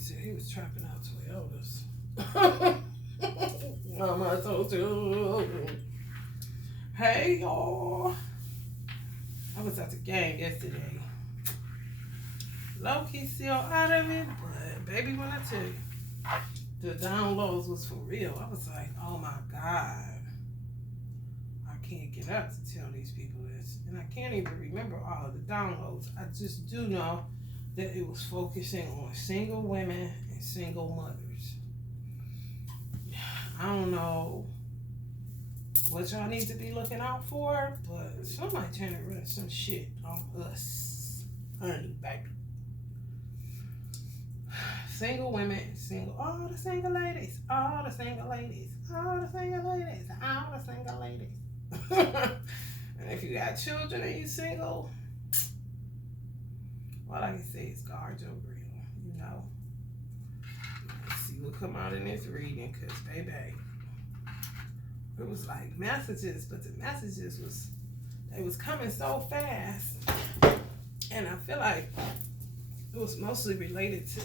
said he was trapping out Toyotas. Mama, I told you. Hey, y'all. I was at the game yesterday. Low-key still out of it, but baby, when I tell you, the downloads was for real. I was like, oh my God. I can't get up to tell these people this. And I can't even remember all of the downloads. I just do know that it was focusing on single women and single mothers. I don't know what y'all need to be looking out for, but somebody trying to run some shit on us. Honey, baby. Single women, all the single ladies, all the single ladies, all the single ladies, all the single ladies. And if you got children and you single, all I can say is guard your grill, you know. Let's see what come out in this reading, because baby, it was like messages, but the messages was coming so fast. And I feel like it was mostly related to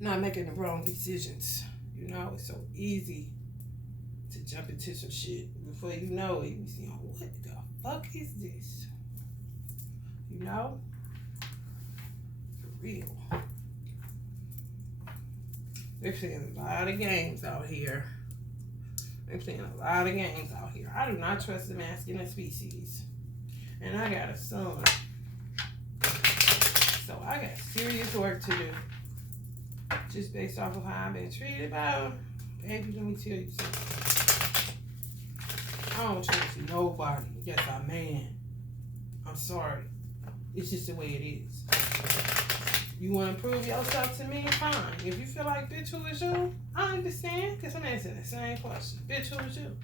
not making the wrong decisions. You know, it's so easy to jump into some shit. Before you know it, you see, what the fuck is this? You know? For real. They're playing a lot of games out here. They're playing a lot of games out here. I do not trust the masculine species. And I got a son. So I got serious work to do. Just based off of how I've been treated by him. Baby, let me tell you something. I don't trust nobody. Yes, I'm man. I'm sorry. It's just the way it is. You want to prove yourself to me? Fine. If you feel like, bitch, who is you? I understand, because I'm answering the same question. Bitch, who is you?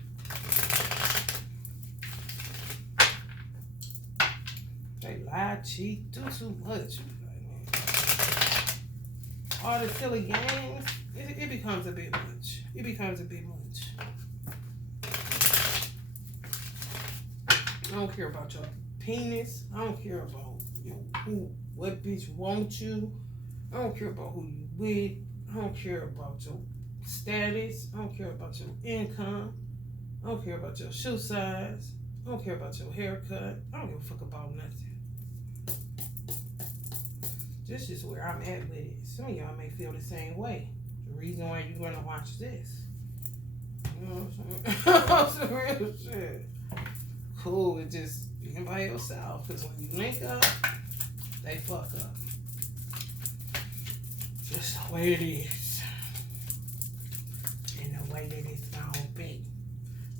They lie, cheat, do too much. All the silly games, it becomes a bit much. It becomes a bit much. I don't care about your penis. I don't care about what bitch wants you. I don't care about who you with. I don't care about your status. I don't care about your income. I don't care about your shoe size. I don't care about your haircut. I don't give a fuck about nothing. This is where I'm at with it. Some of y'all may feel the same way. The reason why you're gonna watch this. You know what I'm saying? Some real shit. Cool with just being by yourself. Because when you link up, they fuck up. Just the way it is. And the way that it's gonna be.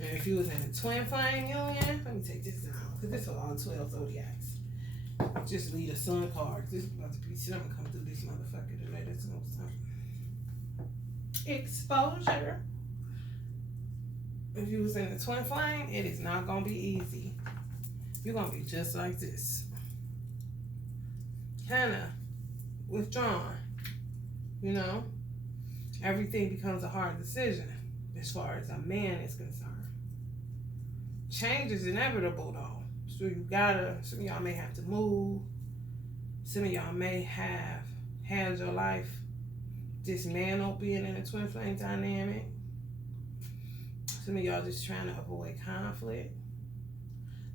And if you was in a twin flame union, let me take this down. Because this is all 12 zodiacs. Just leave the sun cards. This is about to be something come through this motherfucker today. That's no something. Exposure. If you was in the twin flame, it is not gonna be easy. You're gonna be just like this. Kinda withdrawn. You know? Everything becomes a hard decision as far as a man is concerned. Change is inevitable though. So you gotta, some of y'all may have to move. Some of y'all may have had your life dismantled being in a twin flame dynamic. Some of y'all just trying to avoid conflict.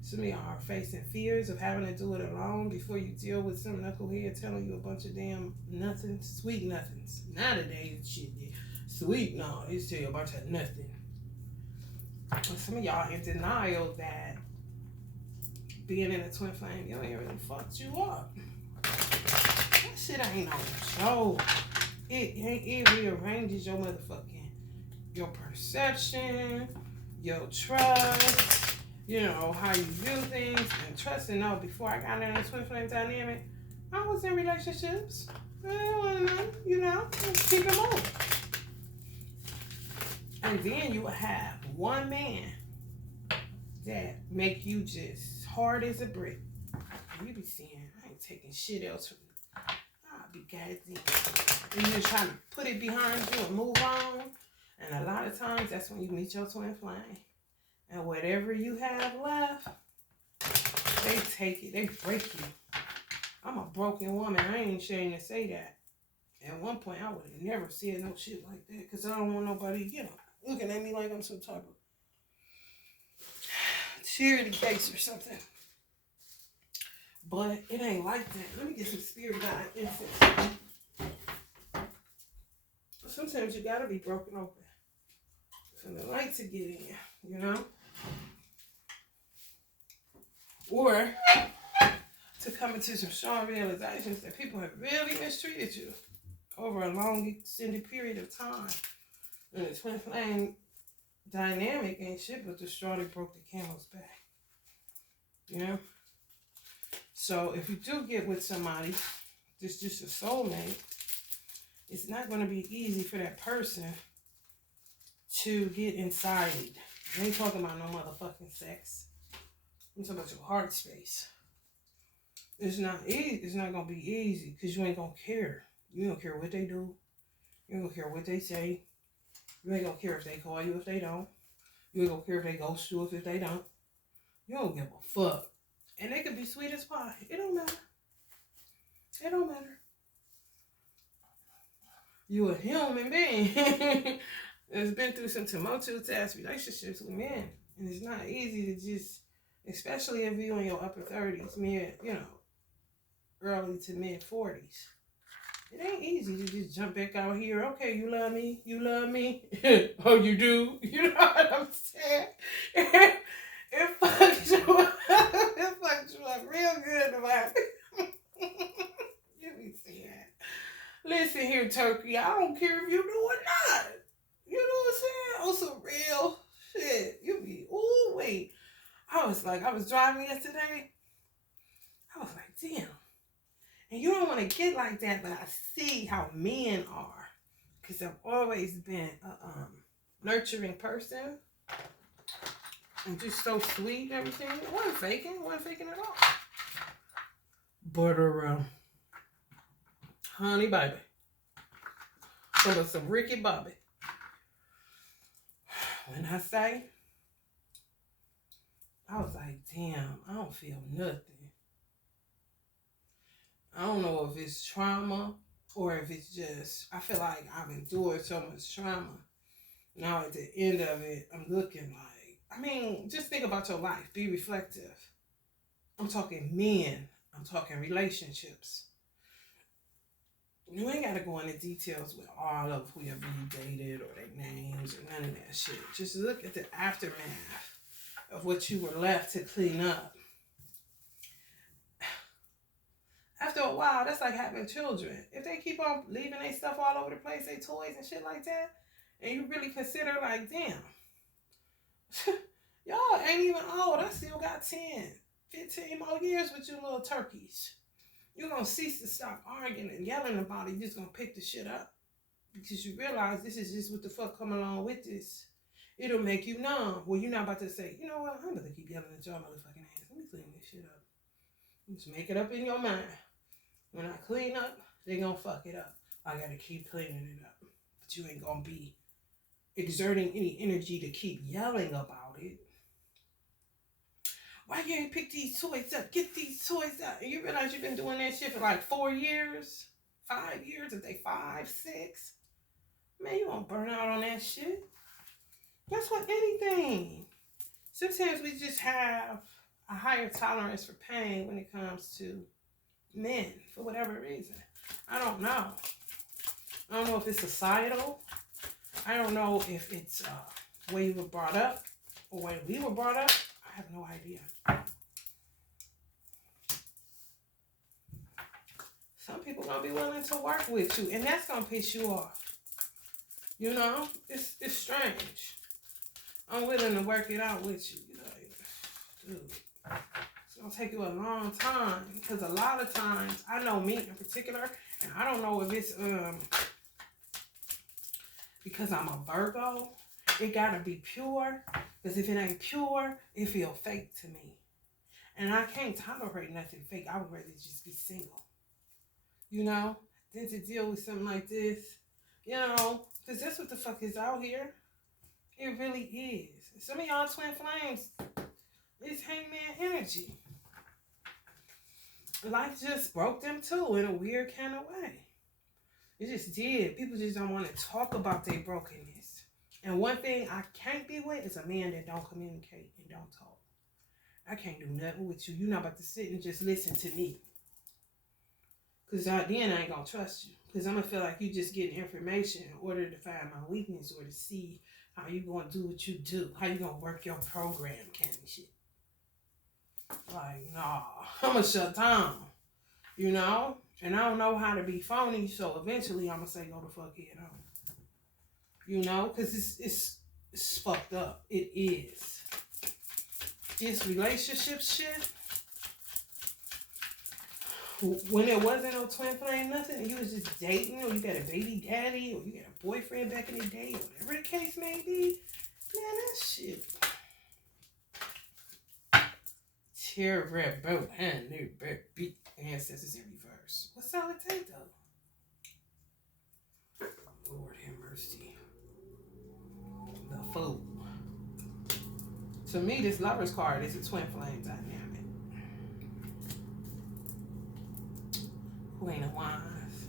Some of y'all are facing fears of having to do it alone before you deal with some knucklehead telling you a bunch of damn nothings, sweet nothings. Nowadays, shit, sweet, no, it's tell you a bunch of nothing. Some of y'all in denial that being in a twin flame, you ain't really fucked you up. That shit ain't no joke. It rearranges your motherfucking, your perception, your trust, you know, how you view things, and trust and know. Before I got in a twin flame dynamic, I was in relationships. You know, keep it moving. And then you will have one man that make you just hard as a brick. And you be saying, I ain't taking shit else from you. I'll be goddamn. And you're trying to put it behind you and move on. And a lot of times that's when you meet your twin flame. And whatever you have left, they take it, they break you. I'm a broken woman. I ain't ashamed to say that. At one point, I would have never said no shit like that because I don't want nobody, looking at me like I'm some type of charity case or something. But it ain't like that. Let me get some spirit guide incense. Sometimes you gotta be broken open for the light to get in, Or to come into some strong realizations that people have really mistreated you over a long, extended period of time. And the twin flame dynamic ain't shit but the straw that broke the camel's back. So if you do get with somebody that's just a soulmate, it's not going to be easy for that person to get inside. I ain't talking about no motherfucking sex. I'm talking about your heart space. It's not easy. It's not going to be easy because you ain't going to care. You don't care what they do. You ain't going to care what they say. You ain't going to care if they call you if they don't. You ain't going to care if they ghost you if they don't. You don't give a fuck. And they could be sweet as pie. It don't matter. It don't matter. You a human being that's been through some tumultuous relationships with men. And it's not easy to just, especially if you're in your upper 30s, early to mid 40s. It ain't easy to just jump back out here. Okay, you love me? You love me? Oh, you do? You know what I'm saying? It fucks you up. It fucks you up real good, man. You be seeing that. Listen here, Turkey. I don't care if you do or not. You know what I'm saying? On some real shit. You be, ooh, wait. I was driving yesterday. I was like, damn. And you don't want to get like that, but I see how men are. Because I've always been a nurturing person. And just so sweet and everything. It wasn't faking at all. But honey baby. Some Ricky Bobby. When I say, I was like, damn, I don't feel nothing. I don't know if it's trauma or if it's just, I feel like I've endured so much trauma. Now at the end of it, I'm looking like, just think about your life. Be reflective. I'm talking men. I'm talking relationships. You ain't got to go into details with all of whoever you dated or their names or none of that shit. Just look at the aftermath of what you were left to clean up. After a while, that's like having children. If they keep on leaving their stuff all over the place, their toys and shit like that, and you really consider like, damn, y'all ain't even old. I still got 10, 15 more years with you little turkeys. You're going to cease to stop arguing and yelling about it. You're just going to pick the shit up. Because you realize this is just what the fuck come along with this. It'll make you numb. Well, you're not about to say, you know what, I'm going to keep yelling at y'all motherfucking ass. Let me clean this shit up. Just make it up in your mind. When I clean up, they going to fuck it up. I got to keep cleaning it up. But you ain't going to be exerting any energy to keep yelling about it. Why you ain't pick these toys up? Get these toys up. And you realize you've been doing that shit for like 4 years, 5 years, if they 5, 6. Man, you won't burn out on that shit. That's what anything. Sometimes we just have a higher tolerance for pain when it comes to men, for whatever reason. I don't know. I don't know if it's societal. I don't know if it's the way you were brought up or the way we were brought up. I have no idea. Some people gonna be willing to work with you, and that's gonna piss you off. You know, it's strange. I'm willing to work it out with you. You're like, dude, it's gonna take you a long time because a lot of times, I know me in particular, and I don't know if it's because I'm a Virgo. It gotta be pure, because if it ain't pure, it feel fake to me. And I can't tolerate nothing fake. I would rather just be single. You know? Than to deal with something like this. You know? Because that's what the fuck is out here. It really is. Some of y'all twin flames, it's hangman energy. life just broke them too in a weird kind of way. It just did. People just don't want to talk about their brokenness. And one thing I can't be with is a man that don't communicate and don't talk. I can't do nothing with you. You're not about to sit and just listen to me. Because then I ain't going to trust you. Because I'm going to feel like you just getting information in order to find my weakness or to see how you going to do what you do. How you going to work your program kind of shit. Like, nah, I'm going to shut down. You know? And I don't know how to be phony, so eventually I'm going to say, go the fuck head on. You know? Because it's fucked up. It is. This relationship shit, when there wasn't no twin flame, nothing, you was just dating, or you got a baby daddy, or you got a boyfriend back in the day, or whatever the case may be, man, that shit. Terrible and new beat ancestors in reverse. What's all it take though? Lord have mercy. The fool. To me, this lover's card is a twin flame dynamic. Queen of Wands.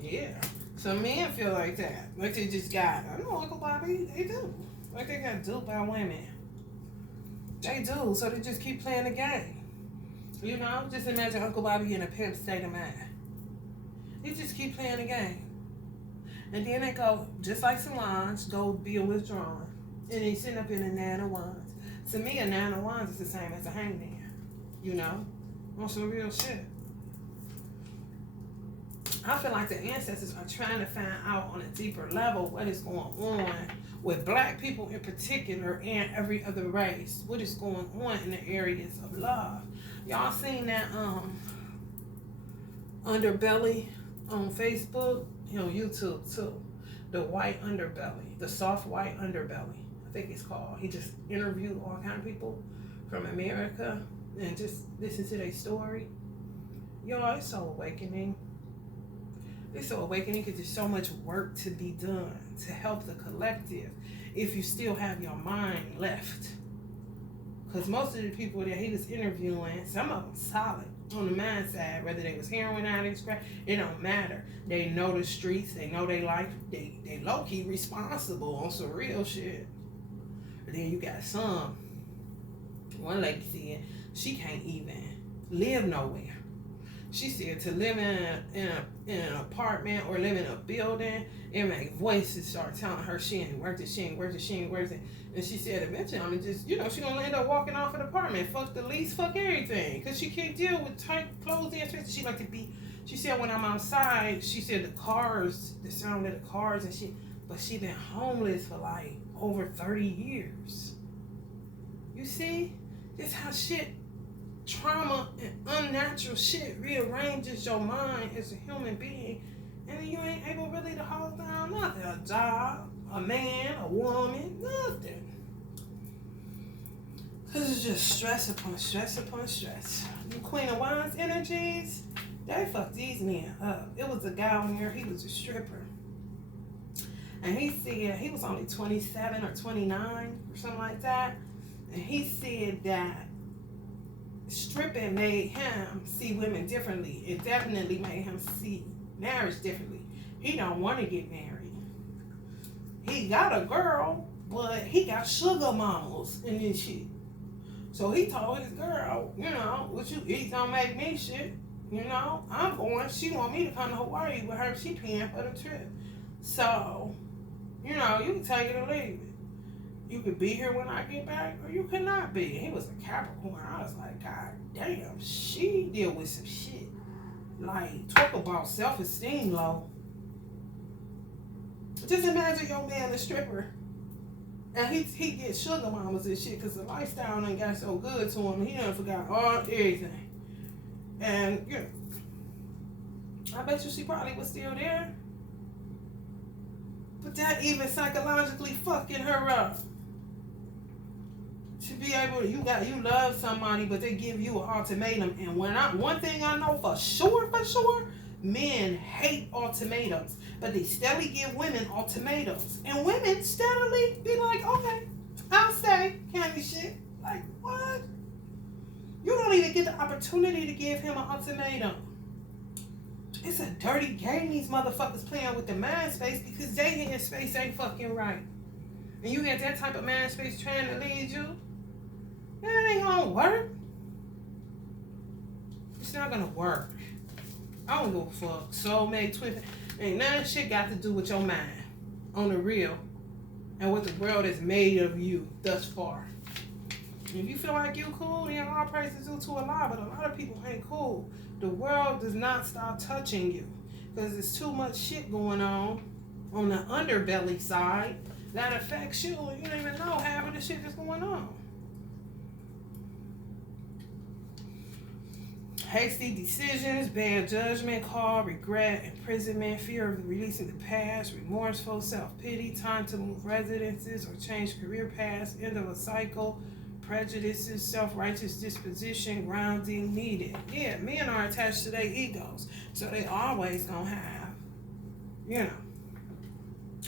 Yeah. Some men feel like that. Like they just got, I know Uncle Bobby, they do. Like they got duped by women. They do, so they just keep playing the game. You know, just imagine Uncle Bobby in a pimp state of mind. He just keep playing the game. And then they go, just like Solange, go be a withdrawn. And they sitting up in a Nine of Wands. To me, a Nine of Wands is the same as a hangman. You know? On some real shit. I feel like the ancestors are trying to find out on a deeper level what is going on with black people in particular and every other race. What is going on in the areas of love. Y'all seen that underbelly on Facebook? On YouTube too. The white underbelly. The soft white underbelly. I think it's called. He just interviewed all kind of people from America and just listen to their story. Y'all, it's so awakening. It's so awakening because there's so much work to be done to help the collective if you still have your mind left. Because most of the people that he was interviewing, some of them solid on the mind side, whether they was heroin addicts, it don't matter. They know the streets, they know their life, they low-key responsible on some real shit. But then you got some, one lady said she can't even live nowhere. She said to live in an apartment or live in a building, it make voices start telling her she ain't worth it, she ain't worth it, she ain't worth it. And she said eventually I'm just, she gonna end up walking off of the apartment, fuck the lease, fuck everything. Because she can't deal with tight clothes and spaces. She like to be, she said when I'm outside, she said the sound of the cars and but she been homeless for like over 30 years. You see? That's how trauma and unnatural shit rearranges your mind as a human being, and then you ain't able really to hold down nothing. A job, a man, a woman, nothing. Because it's just stress upon stress upon stress. The Queen of Wands energies, they fucked these men up. It was a guy on here, he was a stripper. And he said, he was only 27 or 29 or something like that. And he said that stripping made him see women differently. It definitely made him see marriage differently. He don't want to get married. He got a girl, but he got sugar mamas and this shit. So he told his girl, what you eat don't make me shit. I'm going. She want me to come to Hawaii with her. She paying for the trip. So, you can take it or leave it. You could be here when I get back, or you could not be. He was a Capricorn. I was like, God damn, she deal with some shit. Like, talk about self-esteem low. Just imagine your man a stripper, and he gets sugar mamas and shit, because the lifestyle done got so good to him, he done forgot everything. And, I bet you she probably was still there. But that even psychologically fucking her up. To be able, you love somebody, but they give you an ultimatum. And one thing I know for sure, men hate ultimatums, but they steadily give women ultimatums, and women steadily be like, okay, I'll stay, candy shit. Like what? You don't even get the opportunity to give him an ultimatum. It's a dirty game these motherfuckers playing with the mind space because they in space ain't fucking right. And you get that type of mind space trying to lead you, that ain't gonna work. It's not gonna work. I don't give a fuck. Soulmate, twin, ain't none of shit got to do with your mind on the real and what the world has made of you thus far. If you feel like you cool, then all praises due to Allah, but a lot of people ain't cool. The world does not stop touching you because there's too much shit going on the underbelly side that affects you, and you don't even know half of the shit that's going on. Hasty decisions, bad judgment call, regret, imprisonment, fear of releasing the past, remorseful, self-pity, time to move residences or change career paths, end of a cycle, prejudices, self-righteous disposition, grounding needed. Yeah, men are attached to their egos, so they always gonna have,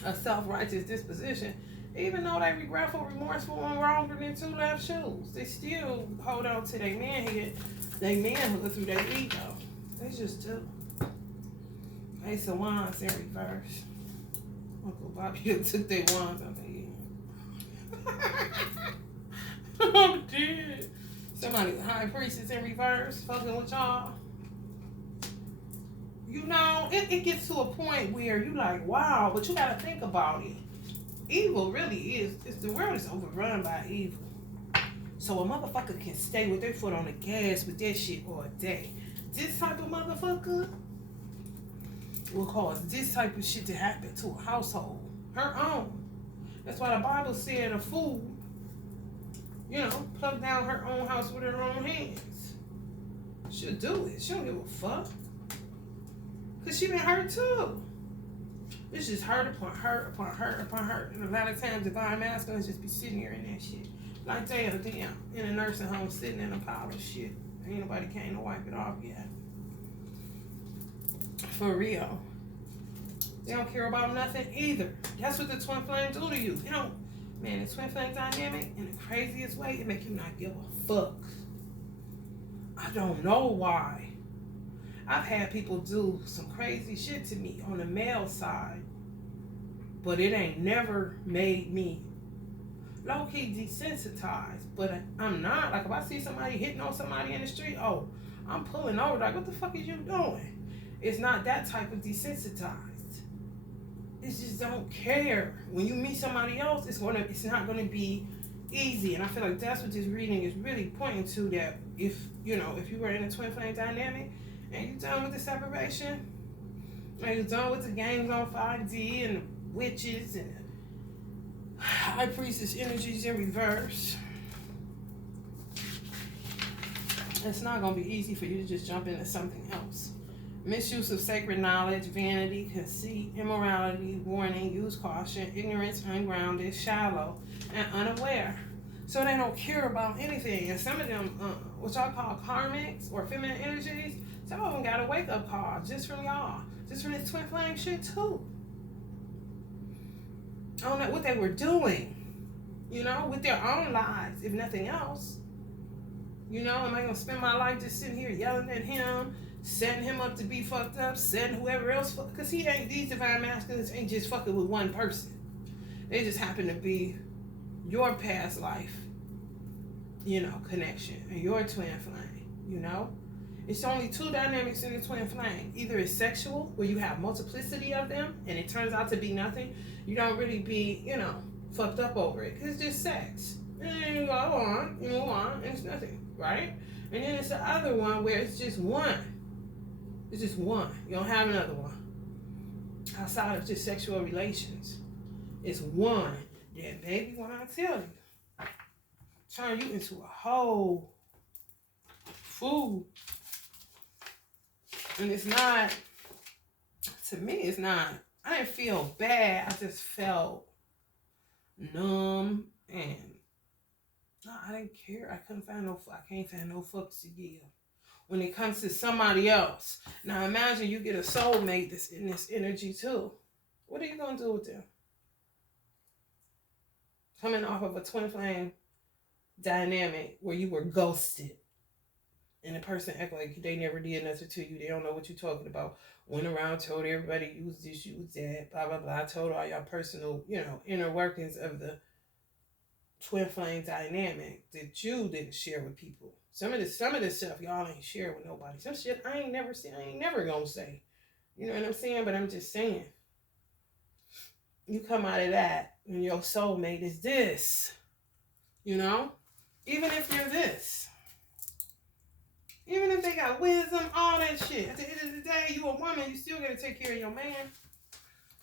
a self-righteous disposition. Even though they regretful, remorseful, and wronged in two left shoes, they still hold on to their manhood through their ego. They just do. Ace of Wands in reverse. Uncle Bobby took their wands on the head. I'm dead. Somebody, the high priestess in reverse, fucking with y'all. You know, it gets to a point where you like, wow, but you gotta think about it. Evil really is, the world is overrun by evil. So a motherfucker can stay with their foot on the gas with that shit all day. This type of motherfucker will cause this type of shit to happen to a household. Her own. That's why the Bible said a fool, plug down her own house with her own hands. She'll do it. She don't give a fuck. Because she been hurt too. It's just hurt upon hurt upon hurt upon hurt. And a lot of times divine masculines just be sitting here in that shit. Like damn, in a nursing home sitting in a pile of shit. Ain't nobody came to wipe it off yet. For real. They don't care about nothing either. That's what the twin flame do to you. Man, the twin flame dynamic, in the craziest way, it make you not give a fuck. I don't know why. I've had people do some crazy shit to me on the male side, but it ain't never made me low-key desensitized. But I'm not. Like, if I see somebody hitting on somebody in the street, I'm pulling over. Like, what the fuck is you doing? It's not that type of desensitized. It's just don't care. When you meet somebody else, it's not gonna be easy. And I feel like that's what this reading is really pointing to, that if you were in a twin flame dynamic and you done with the separation, and you done with the games on 5D and the witches and the high priestess energies in reverse, it's not gonna be easy for you to just jump into something else. Misuse of sacred knowledge, vanity, conceit, immorality, warning, use caution, ignorance, ungrounded, shallow, and unaware. So they don't care about anything. And some of them, what y'all call karmics or feminine energies, some of them got a wake-up call just from y'all. Just from this twin flame shit too. On what they were doing, with their own lives, if nothing else. Am I going to spend my life just sitting here yelling at him, setting him up to be fucked up, setting whoever else, because these divine masculines ain't just fucking with one person. They just happen to be your past life, connection, and your twin flame, It's only two dynamics in the twin flame. Either it's sexual, where you have multiplicity of them, and it turns out to be nothing. You don't really be, fucked up over it, because it's just sex. And you go on, you move on, and it's nothing, right? And then it's the other one where it's just one. It's just one. You don't have another one. Outside of just sexual relations. It's one. Yeah, baby, when I tell you, turn you into a whole fool. And it's not, to me, it's not, I didn't feel bad. I just felt numb and I didn't care. I can't find no fucks to give. When it comes to somebody else. Now imagine you get a soulmate that's in this energy too. What are you going to do with them? Coming off of a twin flame dynamic where you were ghosted. And the person act like they never did nothing to you. They don't know what you're talking about. Went around, told everybody use this, use that, blah blah blah. I told all y'all personal, inner workings of the twin flame dynamic that you didn't share with people. Some of this stuff y'all ain't share with nobody. Some shit I ain't never seen. I ain't never gonna say. You know what I'm saying? But I'm just saying. You come out of that and your soulmate is this. You know? Even if you're this. Even if they got wisdom, all that shit. At the end of the day, you a woman, you still gotta take care of your man.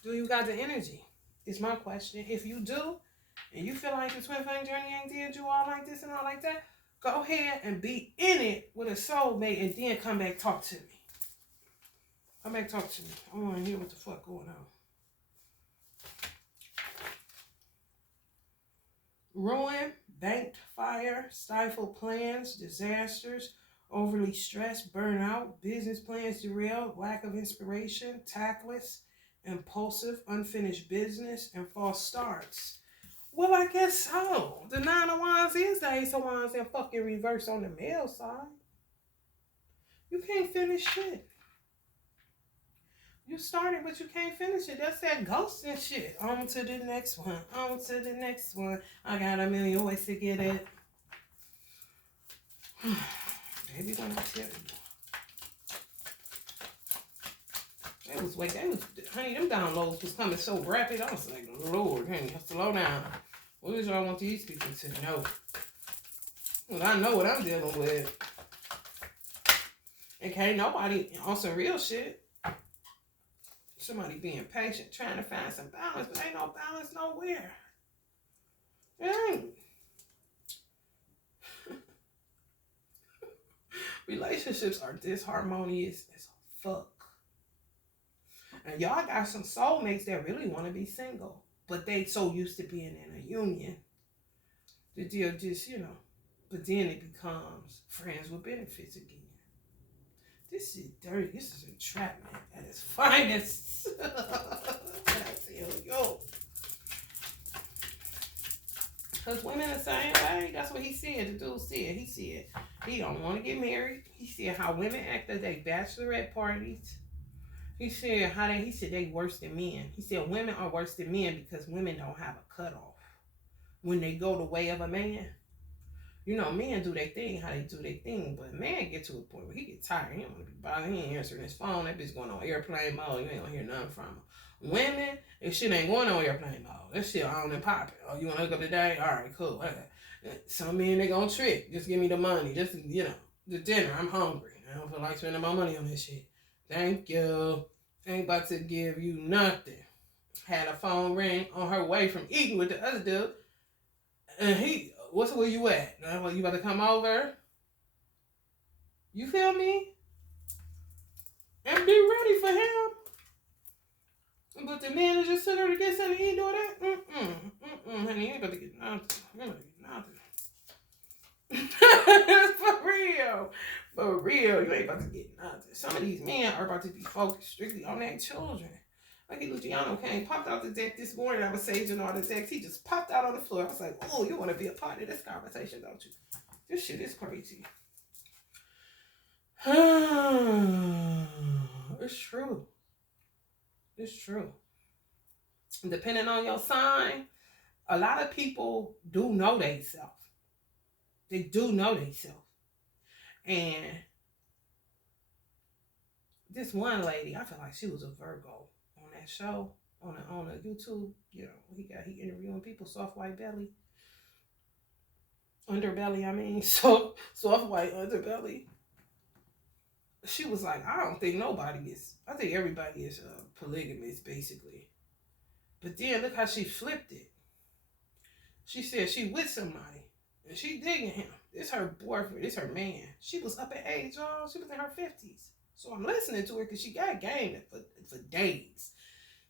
Do you got the energy? Is my question. If you do, and you feel like the twin flame journey ain't did you all like this and all like that, go ahead and be in it with a soulmate and then come back talk to me. Come back talk to me. I want to hear what the fuck going on. Ruin, banked fire, stifled plans, disasters, overly stressed, burnout, business plans derailed, lack of inspiration, tactless, impulsive, unfinished business, and false starts. Well, I guess so. The 9 of Wands is the Ace of Wands and fucking reverse on the male side. You can't finish shit. You started, but you can't finish it. That's that ghosting shit. On to the next one. On to the next one. I got a million ways to get it. Baby, when I tell you. Honey, them downloads was coming so rapid. I was like, Lord, honey, slow down. What did y'all want these people to know? Well, I know what I'm dealing with. And can't nobody on some real shit. Somebody being patient, trying to find some balance, but ain't no balance nowhere. It ain't. Relationships are disharmonious as fuck. And y'all got some soulmates that really want to be single, but they so used to being in a union. The deal just, but then it becomes friends with benefits again. This is dirty. This is entrapment at its finest. I tell you. Because women the same way. That's what he said. The dude said. He said he don't want to get married. He said how women act at their bachelorette parties. He said they worse than men. He said women are worse than men because women don't have a cutoff. When they go the way of a man. Men do their thing, how they do their thing, but a man get to a point where he get tired. He don't want to be bothered. He ain't answering his phone. That bitch going on airplane mode. You ain't gonna hear nothing from him. Women, this shit ain't going on airplane mode. That shit on and popping. Oh, you want to hook up today? All right, cool. Some men, they gonna trick. Just give me the money. Just, the dinner. I'm hungry. I don't feel like spending my money on this shit. Thank you. Ain't about to give you nothing. Had a phone ring on her way from eating with the other dude. And where you at? You about to come over? You feel me? And be ready for him. But the man is just sitting there to get something to eat, do that? Honey, you ain't about to get nothing. You ain't about to get nothing. For real. You ain't about to get nothing. Some of these men are about to be focused strictly on their children. Like Luciano came, popped out the deck this morning. I was saging all the decks. He just popped out on the floor. I was like, oh, you want to be a part of this conversation, don't you? This shit is crazy. It's true. It's true. Depending on your sign, a lot of people do know themselves. They do know themselves. And this one lady, I feel like she was a Virgo. That show on a YouTube, he interviewing people, soft white belly, underbelly. Soft white underbelly. She was like, I don't think nobody is. I think everybody is polygamous, basically. But then look how she flipped it. She said she with somebody and she digging him. It's her boyfriend. It's her man. She was up in age, y'all. She was in her 50s. So I'm listening to her because she got game for days.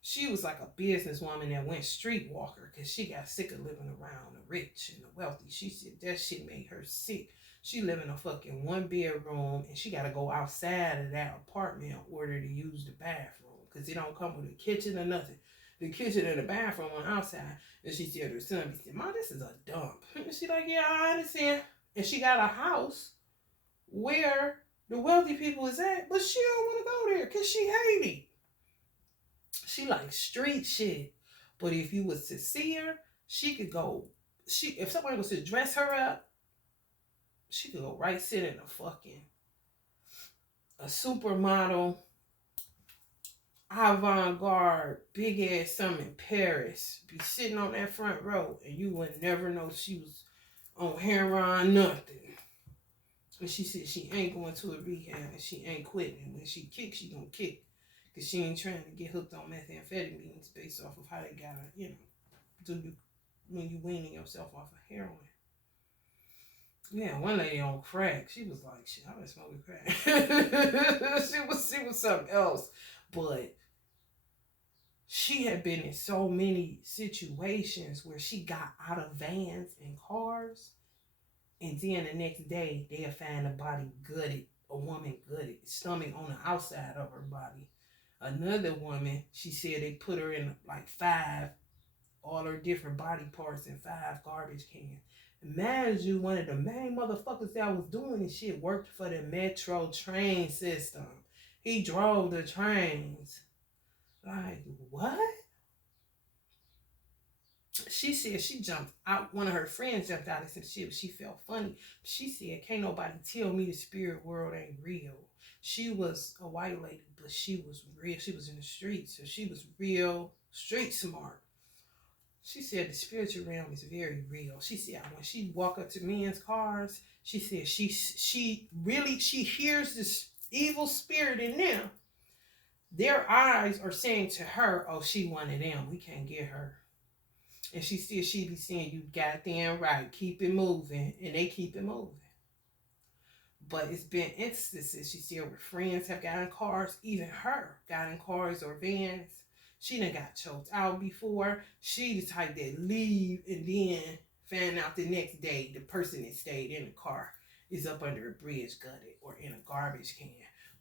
She was like a businesswoman that went streetwalker because she got sick of living around the rich and the wealthy. She said that shit made her sick. She live in a fucking 1-bedroom and she got to go outside of that apartment in order to use the bathroom because it don't come with a kitchen or nothing. The kitchen and the bathroom on outside. And she said to her son, he said, Mom, this is a dump. And she like, yeah, I understand. And she got a house where the wealthy people is at, but she don't want to go there because she hate it. She like street shit. But if you was to see her, she could go. If somebody was to dress her up, she could go right sit in a supermodel, avant-garde, big ass something in Paris. Be sitting on that front row, and you would never know she was on heroin, nothing. And she said she ain't going to a rehab and she ain't quitting. And when she kicks, she gonna kick. Because she ain't trying to get hooked on methamphetamines based off of how they got her, do you when you weaning yourself off of heroin. Yeah, one lady on crack, she was like, shit, I've been smoking crack. she was something else. But she had been in so many situations where she got out of vans and cars, and then the next day they'll find a body gutted, a woman gutted, stomach on the outside of her body. Another woman, she said they put her in like 5, all her different body parts in 5 garbage cans. Imagine one of the main motherfuckers that was doing this shit worked for the metro train system. He drove the trains. Like, what? She said she jumped out. One of her friends jumped out and said she felt funny. She said, can't nobody tell me the spirit world ain't real. She was a white lady, but she was real. She was in the streets, so she was real street smart. She said the spiritual realm is very real. She said when she walk up to men's cars, she said she really hears this evil spirit in them. Their eyes are saying to her, oh, she one of them. We can't get her. And she be saying, you goddamn right, keep it moving. And they keep it moving. But it's been instances, she said, where friends have gotten cars, even her got in cars or vans. She done got choked out before. She the type that leave and then find out the next day the person that stayed in the car is up under a bridge gutted or in a garbage can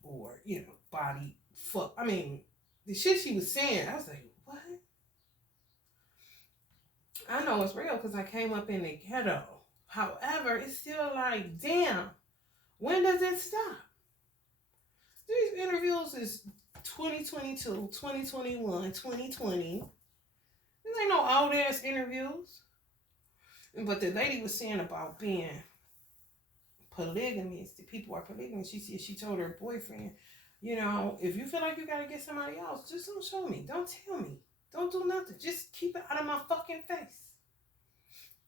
or, body fuck. I mean, the shit she was saying, I was like, what? I know it's real because I came up in the ghetto. However, it's still like, damn, when does it stop? These interviews is 2022, 2021, 2020. This ain't no old ass interviews. But the lady was saying about being polygamous. The people are polygamous. She said she told her boyfriend, if you feel like you gotta get somebody else, just don't show me. Don't tell me. Don't do nothing. Just keep it out of my fucking face.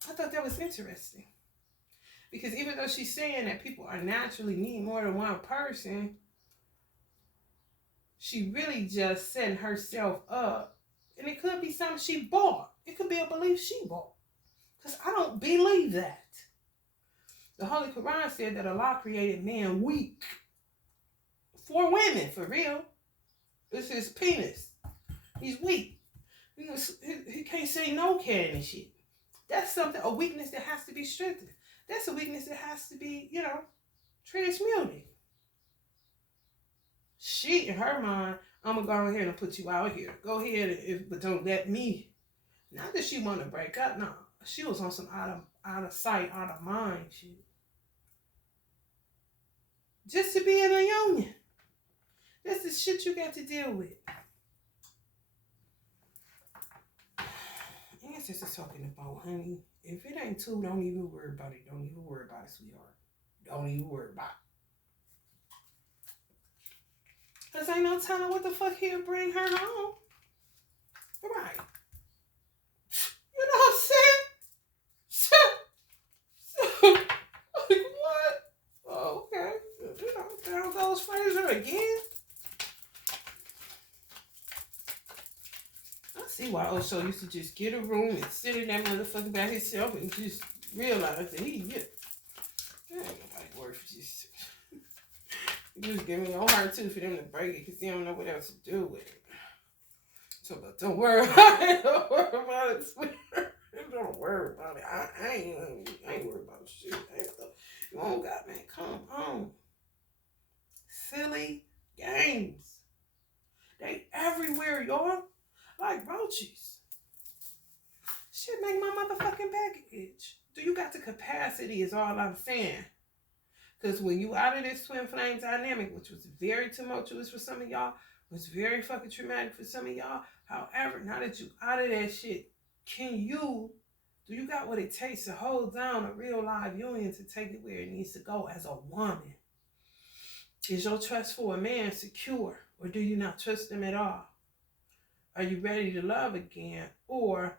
I thought that was interesting. Because even though she's saying that people are naturally need more than one person, she really just setting herself up. And it could be something she bought. It could be a belief she bought. Because I don't believe that. The Holy Quran said that Allah created man weak. For women, for real. This is penis. He's weak. He can't say no can and shit. That's a weakness that has to be strengthened. That's a weakness that has to be, transmuted. She, in her mind, I'm going to go ahead and put you out here. Go ahead, but don't let me. Not that she want to break up, no. She was on some out of sight, out of mind shit. Just to be in a union. That's the shit you got to deal with. Ancestors is talking about, honey, if it ain't 2, don't even worry about it. Don't even worry about it, sweetheart. Don't even worry about it. Because ain't no telling what the fuck he'll bring her home. Right. You know what I'm saying? Like, what? Oh, okay. Down goes Fraser again. I see why Osho used to just get a room and sit in that motherfucker by himself and just realize that he ain't nobody worth just. You just give me your heart too for them to break it because they don't know what else to do with it. So, but don't worry about it. Don't worry about it, sweetheart. Don't worry about it. I ain't worried about shit. You don't got man. Come on. Silly games. They everywhere, y'all. Like roaches. Shit make my motherfucking back itch. Do you got the capacity is all I'm saying. Because when you out of this twin flame dynamic, which was very tumultuous for some of y'all, was very fucking traumatic for some of y'all. However, now that you out of that shit, do you got what it takes to hold down a real live union to take it where it needs to go as a woman? Is your trust for a man secure, or do you not trust him at all? Are you ready to love again, or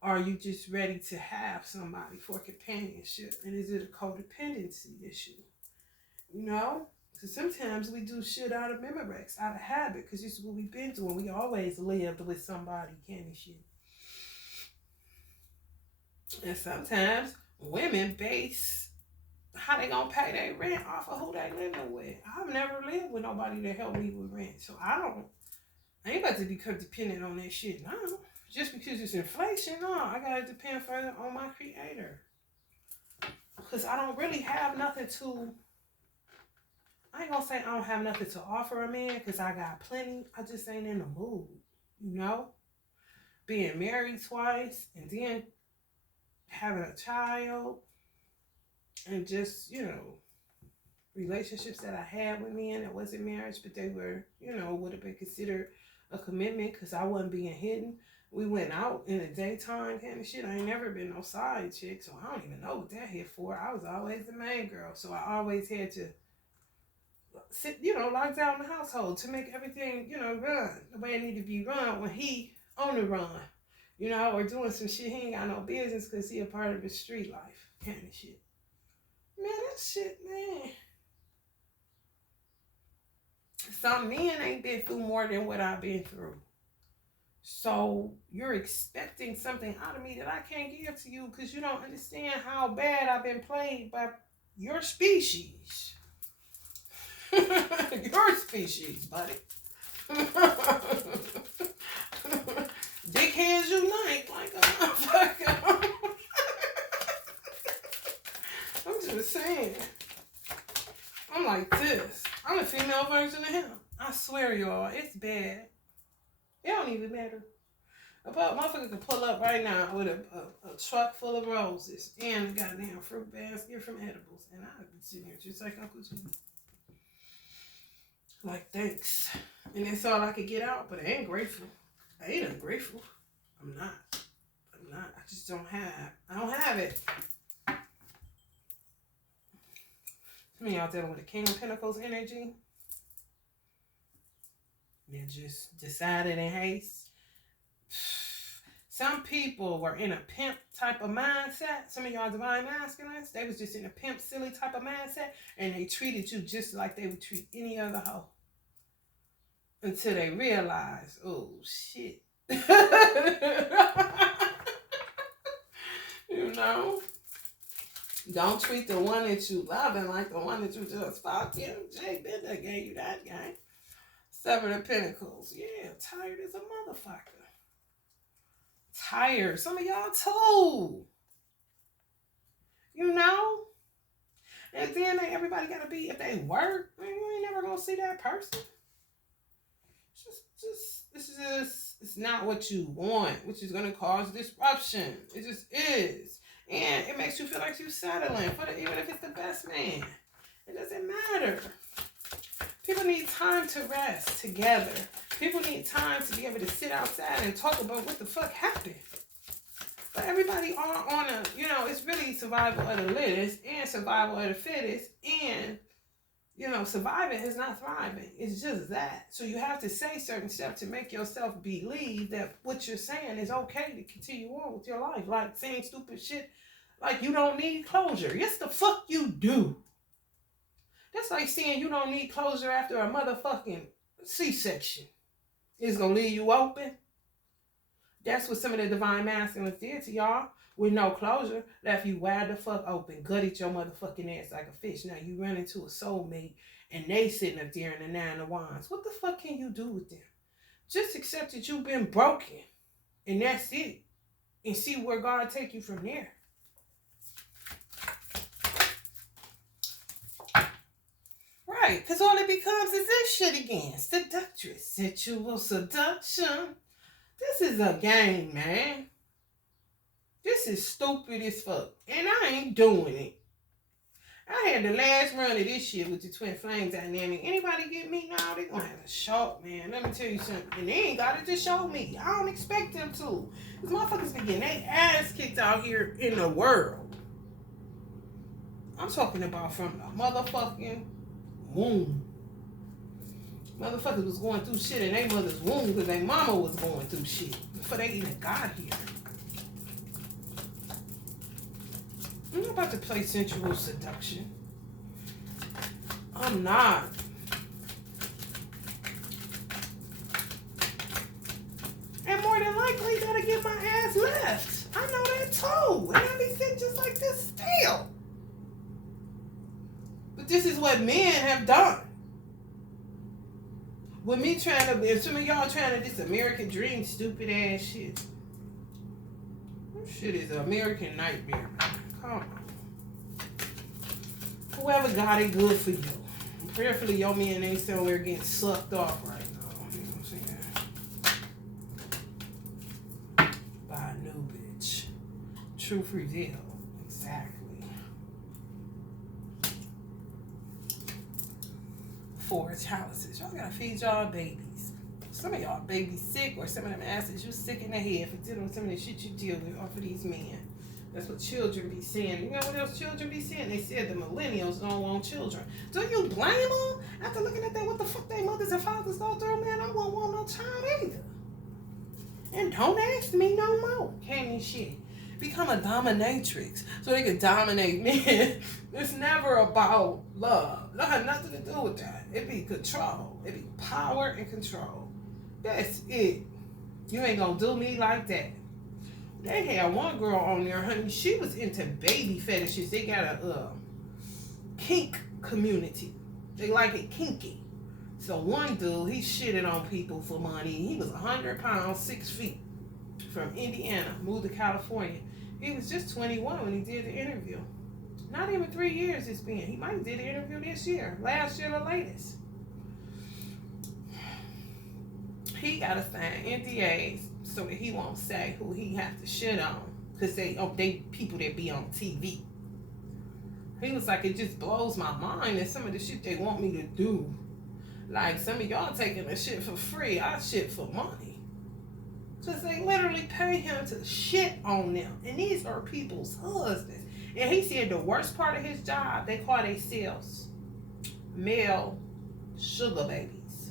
are you just ready to have somebody for companionship? And is it a codependency issue? You know? Because sometimes we do shit out of Memorex, out of habit, because this is what we've been doing. We always lived with somebody, candy shit. And sometimes women base how they gonna pay their rent off of who they living with. I've never lived with nobody that helped me with rent, so I ain't about to become dependent on that shit now. Just because it's inflation, no, I gotta depend further on my creator. Because I don't really have nothing to, I ain't gonna say I don't have nothing to offer a man, because I got plenty. I just ain't in the mood, you know? Being married twice, and then having a child, and just, you know, relationships that I had with men that wasn't marriage, but they were, you know, would have been considered a commitment because I wasn't being hidden. We went out in the daytime kind of shit. I ain't never been no side chick, so I don't even know what that hit for. I was always the main girl, so I always had to sit, you know, lock down the household to make everything, you know, run the way it needed to be run when he on the run, you know, or doing some shit he ain't got no business because he a part of his street life kind of shit. Man, that shit, man. Some men ain't been through more than what I've been through. So you're expecting something out of me that I can't give to you because you don't understand how bad I've been played by your species. Your species, buddy. Dickheads unite like a motherfucker. I'm just saying. I'm like this. I'm a female version of him. I swear, y'all, it's bad. It don't even matter. A motherfucker can pull up right now with a truck full of roses and a goddamn fruit basket from edibles. And I'd be sitting here just like Uncle Jimmy. Like, thanks. And that's all I could get out, but I ain't grateful. I ain't ungrateful. I'm not. I just don't have it. Some of y'all dealing with the King of Pentacles energy. You just decided in haste. Some people were in a pimp type of mindset. Some of y'all divine masculines, they was just in a pimp silly type of mindset, and they treated you just like they would treat any other hoe. Until they realize, oh shit. You know? Don't treat the one that you loving like the one that you just fucked. You know, Jay Bender gave you that game. Seven of Pentacles. Yeah, tired as a motherfucker. Tired. Some of y'all too. You know? And then everybody gotta be, if they work, man, you ain't never gonna see that person. It's not what you want, which is gonna cause disruption. It just is. And it makes you feel like you're settling, even if it's the best man. It doesn't matter. People need time to rest together. People need time to be able to sit outside and talk about what the fuck happened. But everybody on a, you know, it's really survival of the littest and survival of the fittest. And, you know, surviving is not thriving. It's just that. So you have to say certain stuff to make yourself believe that what you're saying is okay to continue on with your life. Like saying stupid shit like you don't need closure. Yes, the fuck you do. That's like saying you don't need closure after a motherfucking C-section. It's gonna leave you open. That's what some of the divine masculines did to y'all. With no closure, left you wide the fuck open, gutted your motherfucking ass like a fish. Now you run into a soulmate and they sitting up there in the Nine of Wands. What the fuck can you do with them? Just accept that you've been broken and that's it. And see where God take you from there. Right, because all it becomes is this shit again. Seductress, sexual seduction. This is a game, man. This is stupid as fuck. And I ain't doing it. I had the last run of this shit with the twin flame dynamic. Anybody get me now? They gonna have a shock, man. Let me tell you something. And they ain't got it to show me. I don't expect them to. Because motherfuckers be getting their ass kicked out here in the world. I'm talking about from the motherfucking womb. Motherfuckers was going through shit in their mother's womb because their mama was going through shit before they even got here. I'm not about to play sensual seduction. I'm not. And more than likely, that'll get my ass left. I know that too. And I be sitting just like this still. But this is what men have done. With me trying to, and some of y'all trying to this American dream stupid ass shit. This shit is an American nightmare, man. Come on. Whoever got it, good for you. Prayerfully, your man ain't somewhere getting sucked off right now. You know what I'm saying? By a new bitch. Truth revealed. Exactly. 4 chalices. Y'all gotta feed y'all babies. Some of y'all babies sick, or some of them asses you sick in the head for dealing with some of the shit you deal with off of these men. That's what children be saying. You know what else children be saying? They said the millennials don't want children. Do you blame them? After looking at that, what the fuck their mothers and fathers go through, man, I won't want no child either. And don't ask me no more. Can you shit? Become a dominatrix so they can dominate men. It's never about love. It had nothing to do with that. It be control. It be power and control. That's it. You ain't gonna do me like that. They had one girl on there, honey. She was into baby fetishes. They got a kink community. They like it kinky. So one dude, he shitted on people for money. He was 100 pounds, 6 feet, from Indiana, moved to California. He was just 21 when he did the interview. Not even 3 years it's been. He might have did the interview this year. Last year, the latest. He got to sign NDAs so that he won't say who he has to shit on. Because they people that be on TV. He was like, it just blows my mind that some of the shit they want me to do. Like, some of y'all taking the shit for free. I shit for money. Because they literally pay him to shit on them. And these are people's husbands. And he said the worst part of his job, they call themselves male sugar babies.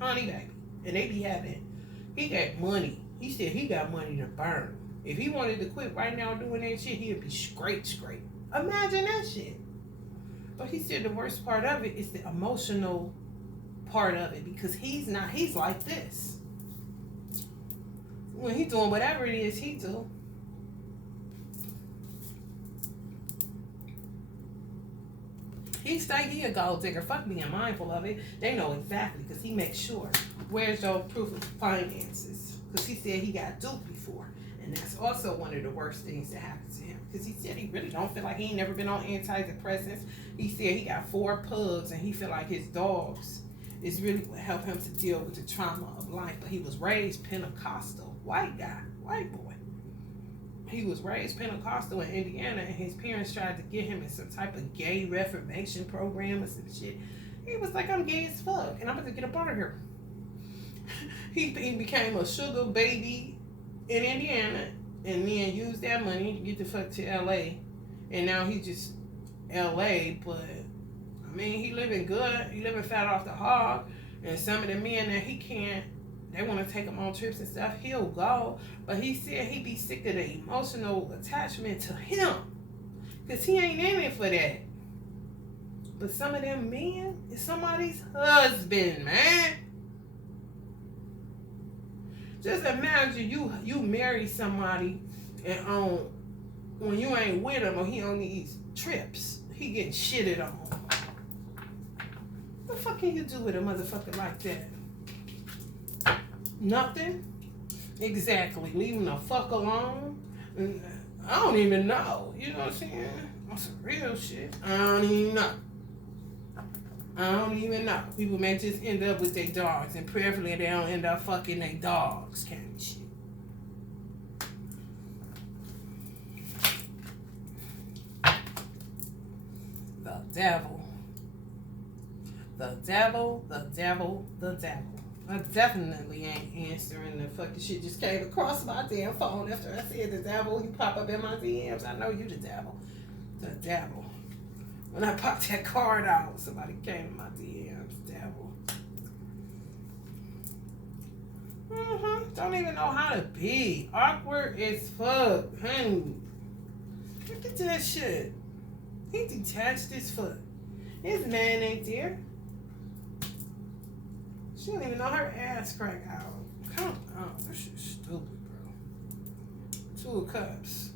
Honey baby. And they be having, he got money. He said he got money to burn. If he wanted to quit right now doing that shit, he'd be straight. Imagine that shit. But he said the worst part of it is the emotional part of it, because he's like this. When he doing whatever it is he do. He say he a gold digger. Fuck being mindful of it. They know exactly, because he makes sure. Where's your proof of finances? Because he said he got duped before. And that's also one of the worst things that happened to him. Because he said he really don't feel like he ain't never been on antidepressants. He said he got 4 pugs and he feel like his dogs is really what helped him to deal with the trauma of life. But he was raised Pentecostal. White guy. White boy. He was raised Pentecostal in Indiana, and his parents tried to get him in some type of gay reformation program or some shit. He was like, I'm gay as fuck, and I'm about to get up out of here. He became a sugar baby in Indiana, and then used that money to get the fuck to LA. And now he just LA, but I mean, he living good. He living fat off the hog. And some of the men that he can't, they want to take him on trips and stuff, he'll go. But he said he be sick of the emotional attachment to him, because he ain't in it for that. But some of them men is somebody's husband, man. Just imagine you marry somebody and when you ain't with him, or he on these trips, he getting shitted on. What the fuck can you do with a motherfucker like that? Nothing? Exactly. Leave him the fuck alone. I don't even know. You know what I'm saying? On some real shit. I don't even know. People may just end up with their dogs, and prayerfully they don't end up fucking their dogs, kind of shit. devil. The devil, the devil, the devil. I definitely ain't answering the fucking shit just came across my damn phone after I said the devil. You pop up in my DMs. I know you the devil. The devil. When I popped that card out, somebody came in my DMs. Devil. Don't even know how to be. Awkward as fuck. Honey. Look at that shit. He detached as fuck. His man ain't there. She don't even know her ass crack out. Come on. This shit's stupid, bro. 2 of Cups.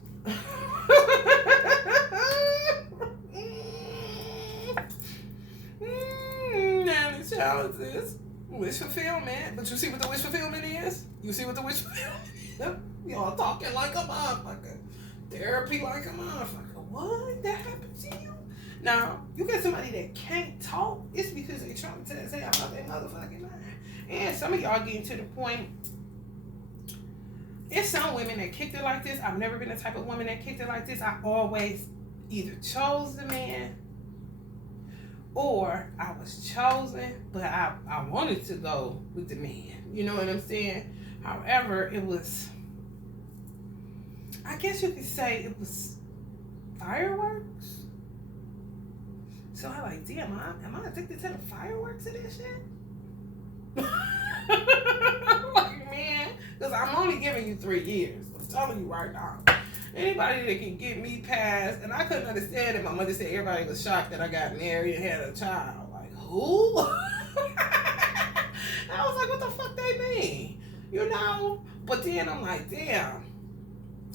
Now the challenge is wish fulfillment. But you see what the wish fulfillment is? You see what the wish fulfillment is? Y'all talking like a motherfucker. Therapy like a motherfucker. What? That happened to you? Now, you get somebody that can't talk, it's because they traumatized about their motherfucking mind. And some of y'all getting to the point, it's some women that kicked it like this. I've never been the type of woman that kicked it like this. I always either chose the man or I was chosen, but I wanted to go with the man. You know what I'm saying? However, it was, I guess you could say it was fireworks. So I like, damn, am I addicted to the fireworks of this shit? Like, man, because I'm only giving you 3 years. I'm telling you right now. Anybody that can get me past, and I couldn't understand it. My mother said everybody was shocked that I got married and had a child. Like, who? And I was like, what the fuck they mean? You know? But then I'm like, damn.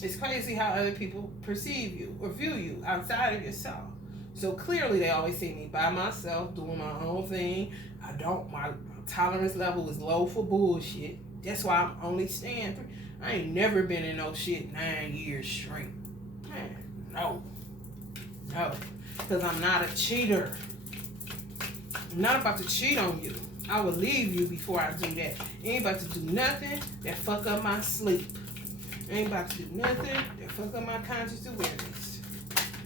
It's crazy how other people perceive you or view you outside of yourself. So clearly they always see me by myself doing my own thing. My tolerance level is low for bullshit. That's why I'm only staying 3. I ain't never been in no shit 9 years straight. Man, no. Because I'm not a cheater. I'm not about to cheat on you. I will leave you before I do that. Ain't about to do nothing that fuck up my sleep. Ain't about to do nothing that fuck up my conscious awareness.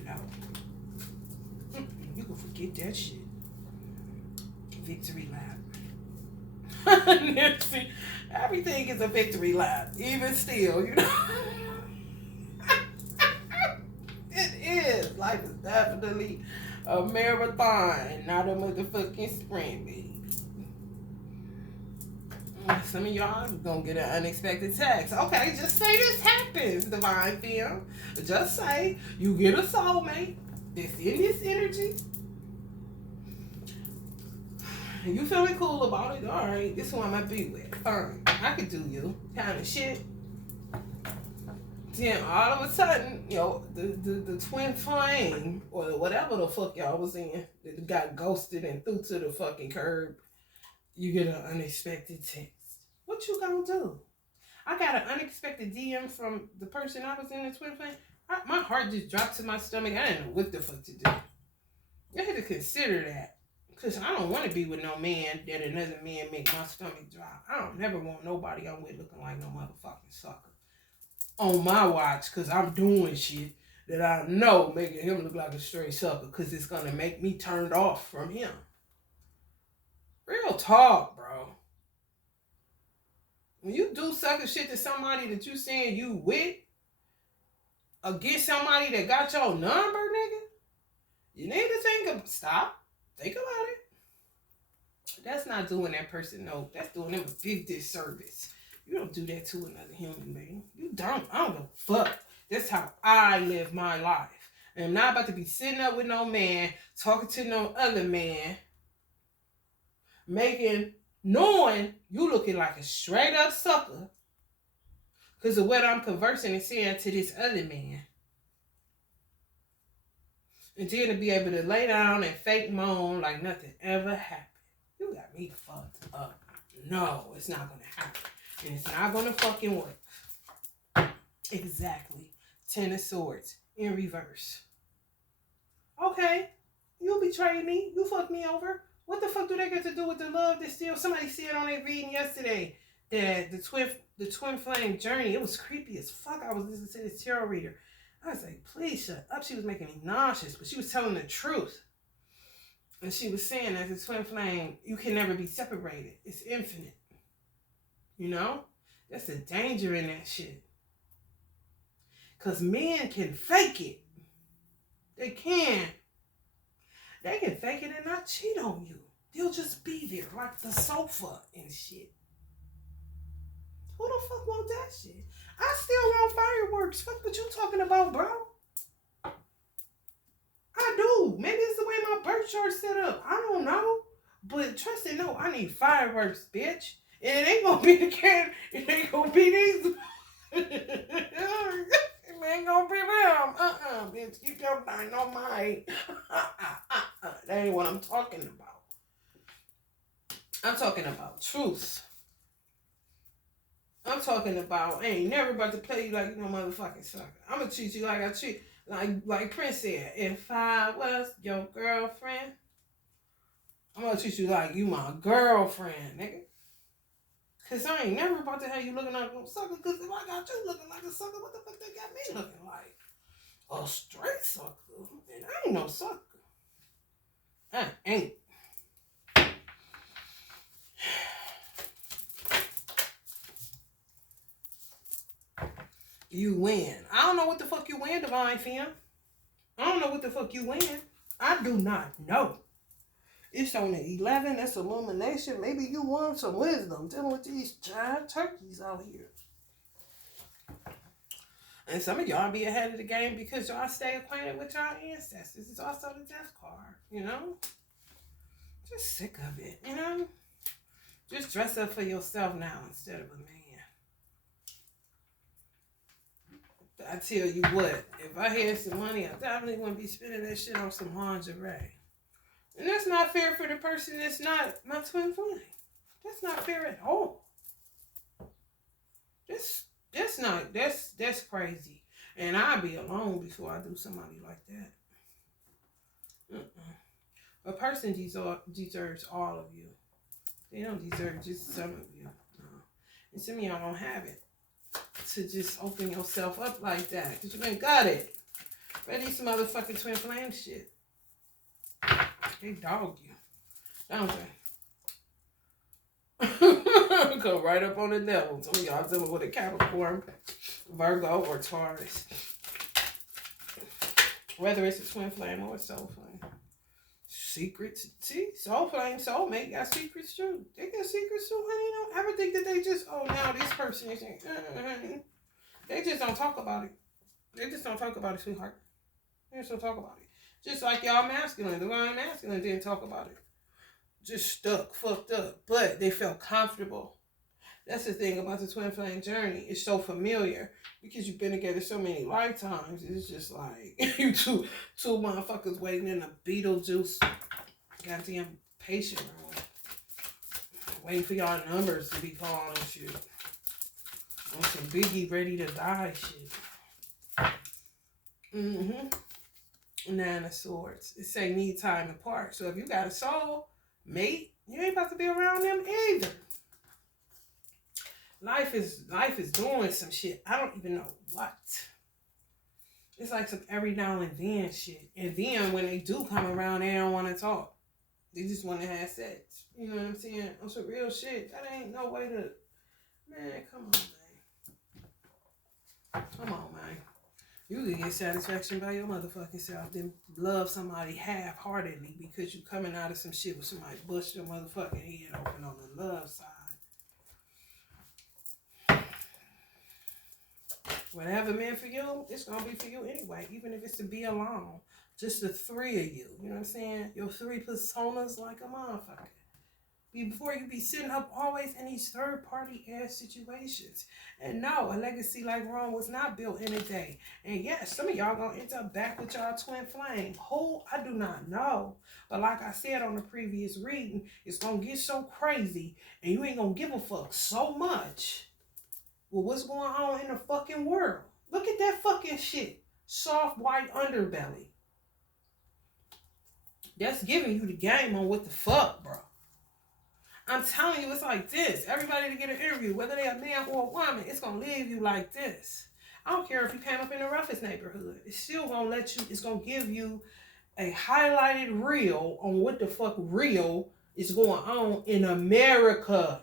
No. You can forget that shit. Victory lap. Nancy, everything is a victory lap. Even still, you know. It is. Life is definitely a marathon, not a motherfucking sprint, baby. Some of y'all gonna get an unexpected text. Okay, just say this happens, divine femme. Just say you get a soulmate that's in this energy. And you feeling cool about it? All right, this one I might be with. Fine, I could do you. Kind of shit. Then all of a sudden, you know, the twin flame or whatever the fuck y'all was in that got ghosted and threw to the fucking curb. You get an unexpected text. What you gonna do? I got an unexpected DM from the person I was in the twin flame. My heart just dropped to my stomach. I didn't know what the fuck to do. You had to consider that. Because I don't want to be with no man that another man make my stomach drop. I don't never want nobody I'm with looking like no motherfucking sucker. On my watch, because I'm doing shit that I know making him look like a straight sucker because it's going to make me turned off from him. Real talk, bro. When you do sucker shit to somebody that you saying you with, against somebody that got your number, nigga, you need to stop. Think about it. That's not doing that person no. That's doing them a big disservice. You don't do that to another human being. You don't. I don't give a fuck. That's how I live my life. And I'm not about to be sitting up with no man, talking to no other man, knowing you looking like a straight up sucker because of what I'm conversing and saying to this other man. And then to be able to lay down and fake moan like nothing ever happened. You got me fucked up. No, it's not going to happen. And it's not going to fucking work. Exactly. 10 of Swords in reverse. Okay, you betrayed me. You fucked me over. What the fuck do they got to do with the love that's still... Somebody said on their reading yesterday that the twin flame journey, it was creepy as fuck. I was listening to this tarot reader. I was like, please shut up. She was making me nauseous, but she was telling the truth. And she was saying that the twin flame, you can never be separated. It's infinite. You know? That's the danger in that shit. Because men can fake it. They can. They can fake it and not cheat on you. They'll just be there like the sofa and shit. Who the fuck want that shit? I still want fireworks. Fuck what you talking about, bro. I do. Maybe it's the way my birth chart's set up. I don't know. But trust me, no, I need fireworks, bitch. And it ain't gonna be the can. It ain't gonna be these. It ain't gonna be them. Bitch. Keep your dynamite. That ain't what I'm talking about. I'm talking about truth. I'm talking about, I ain't never about to play you like you no motherfucking sucker. I'm gonna treat you like I treat, like Prince said, if I was your girlfriend, I'm gonna treat you like you my girlfriend, nigga. Cause I ain't never about to have you looking like no sucker, cause if I got you looking like a sucker, what the fuck they got me looking like? A straight sucker. And I ain't no sucker. I ain't. You win. I don't know what the fuck you win, Divine Fem. I don't know what the fuck you win. I do not know. It's on the 11. That's illumination. Maybe you won some wisdom dealing with these giant turkeys out here. And some of y'all be ahead of the game because y'all stay acquainted with y'all ancestors. It's also the death card, you know? Just sick of it, you know? Just dress up for yourself now instead of a man. I tell you what, if I had some money, I definitely wouldn't be spending that shit on some lingerie. And that's not fair for the person that's not my twin flame. That's not fair at all. That's crazy. And I'll be alone before I do somebody like that. A person deserves all of you. They don't deserve just some of you. No. And some of y'all don't have it to just open yourself up like that. Because you ain't got it. Ready some motherfucking twin flame shit. They dog you. Don't they? Go right up on the devil. Some of y'all dealing with a Capricorn, Virgo, or Taurus. Whether it's a twin flame or a soul flame. Secrets. See? Soul flame, soulmate got secrets too. They got secrets too, honey. Don't ever think that they just, oh, now this person is... They just don't talk about it. They just don't talk about it, sweetheart. They just don't talk about it. Just like y'all masculine. The Divine Masculine didn't talk about it. Just stuck, fucked up. But they felt comfortable. That's the thing about the twin flame journey. It's so familiar because you've been together so many lifetimes. It's just like you two motherfuckers waiting in a Beetlejuice goddamn patient room, waiting for y'all numbers to be called and shit. On some Biggie ready to die shit. Nine of Swords. It say need time apart. So if you got a soul mate, you ain't about to be around them either. Life is doing some shit. I don't even know what. It's like some every now and then shit. And then when they do come around, they don't want to talk. They just want to have sex. You know what I'm saying? On some real shit. That ain't no way to... Man, come on, man. Come on, man. You can get satisfaction by your motherfucking self. Then love somebody half-heartedly because you coming out of some shit with somebody bust your motherfucking head open on the love side. Whatever meant for you, it's going to be for you anyway. Even if it's to be alone. Just the three of you. You know what I'm saying? Your three personas like a motherfucker. Before you be sitting up always in these third-party ass situations. And no, a legacy like Rome was not built in a day. And yes, some of y'all gonna end up back with y'all twin flame. Who? I do not know. But like I said on the previous reading, it's gonna get so crazy and you ain't gonna give a fuck so much with what's going on in the fucking world. Look at that fucking shit. Soft white underbelly. That's giving you the game on what the fuck, bro. I'm telling you, it's like this. Everybody to get an interview, whether they're a man or a woman, it's going to leave you like this. I don't care if you came up in the roughest neighborhood. It's still going to let you, it's going to give you a highlighted reel on what the fuck real is going on in America.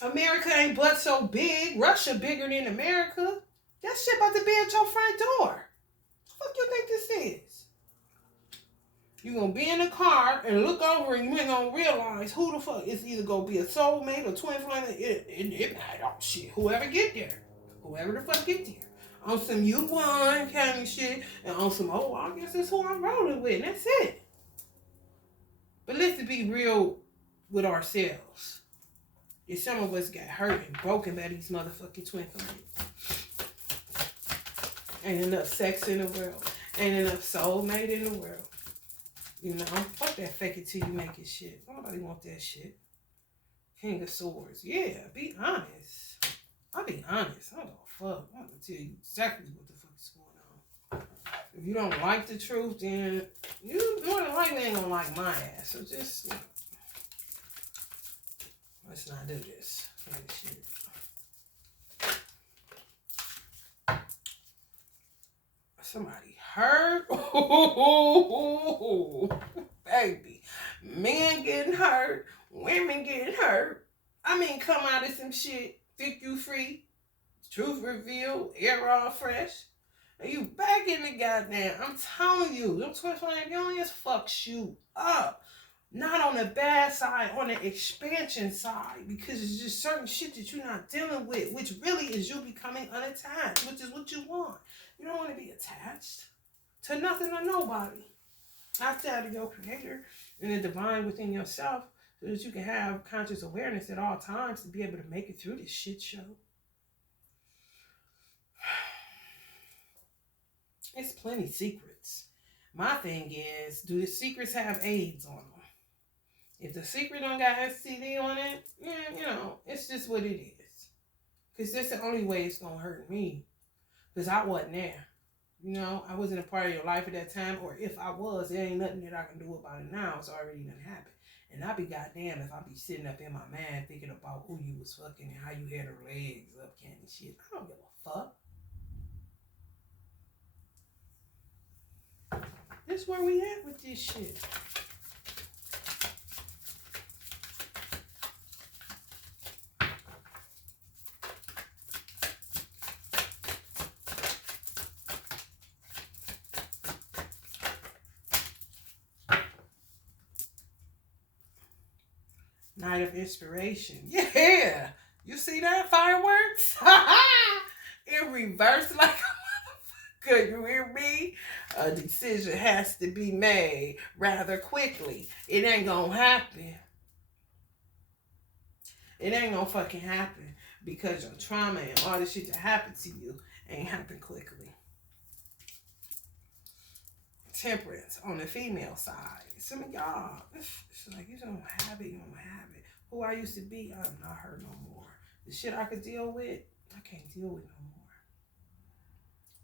America ain't but so big. Russia bigger than America. That shit about to be at your front door. What the fuck you think this is? You gonna be in the car and look over and you ain't gonna realize who the fuck is either gonna be a soulmate or twin flame. It oh shit. Whoever get there. Whoever the fuck get there. On some you won kind of shit. And on some, oh, I guess that's who I'm rolling with. And that's it. But let's be real with ourselves. If some of us got hurt and broken by these motherfucking twin flames. Ain't enough sex in the world. Ain't enough soulmate in the world. You know, fuck that fake it till you make it shit. Nobody want that shit. King of Swords. Yeah, be honest. I'll be honest. I don't give a fuck. I'm gonna tell you exactly what the fuck is going on. If you don't like the truth, then you more than likely ain't gonna like my ass. So just, you know, let's not do this. Shit. Somebody hurt. Oh, baby. Men getting hurt. Women getting hurt. I mean, come out of some shit. Think you free. Truth revealed. Air all fresh. And you back in the goddamn. I'm telling you. Them twin flame unions fucks you up. Not on the bad side, on the expansion side, because it's just certain shit that you're not dealing with, which really is you becoming unattached, which is what you want. You don't want to be attached to nothing or nobody outside of your creator and the divine within yourself, so that you can have conscious awareness at all times to be able to make it through this shit show. It's plenty secrets. My thing is, do the secrets have AIDS on them? If the secret don't got STD on it, yeah, you know, it's just what it is. Because that's the only way it's going to hurt me. Because I wasn't there. You know, I wasn't a part of your life at that time. Or if I was, there ain't nothing that I can do about it now. It's already done happened. And I'd be goddamn if I be sitting up in my mind thinking about who you was fucking and how you had her legs up, candy shit. I don't give a fuck. That's where we at with this shit. Night of inspiration. Yeah. You see that? Fireworks? In reverse like a motherfucker. You hear me? A decision has to be made rather quickly. It ain't gonna happen. It ain't gonna fucking happen because your trauma and all the shit that happened to you ain't happen quickly. Temperance on the female side. Some of y'all, it's like you don't have it, you don't have it. Who I used to be, I'm not her no more. The shit I could deal with, I can't deal with no more.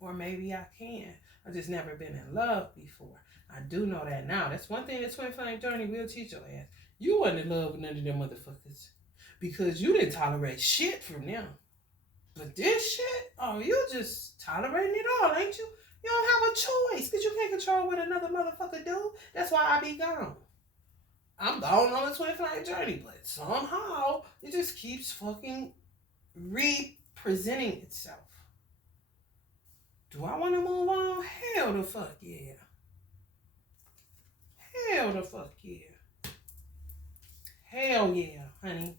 Or maybe I can. I've just never been in love before. I do know that now. That's one thing the twin flame journey will teach your ass. You wasn't in love with none of them motherfuckers because you didn't tolerate shit from them. But this shit, oh, you just tolerating it all, ain't you? You don't have a choice because you can't control what another motherfucker do. That's why I be gone. I'm gone on a twin flame journey, but somehow it just keeps fucking representing itself. Do I want to move on? Hell the fuck yeah. Hell the fuck yeah. Hell yeah, honey.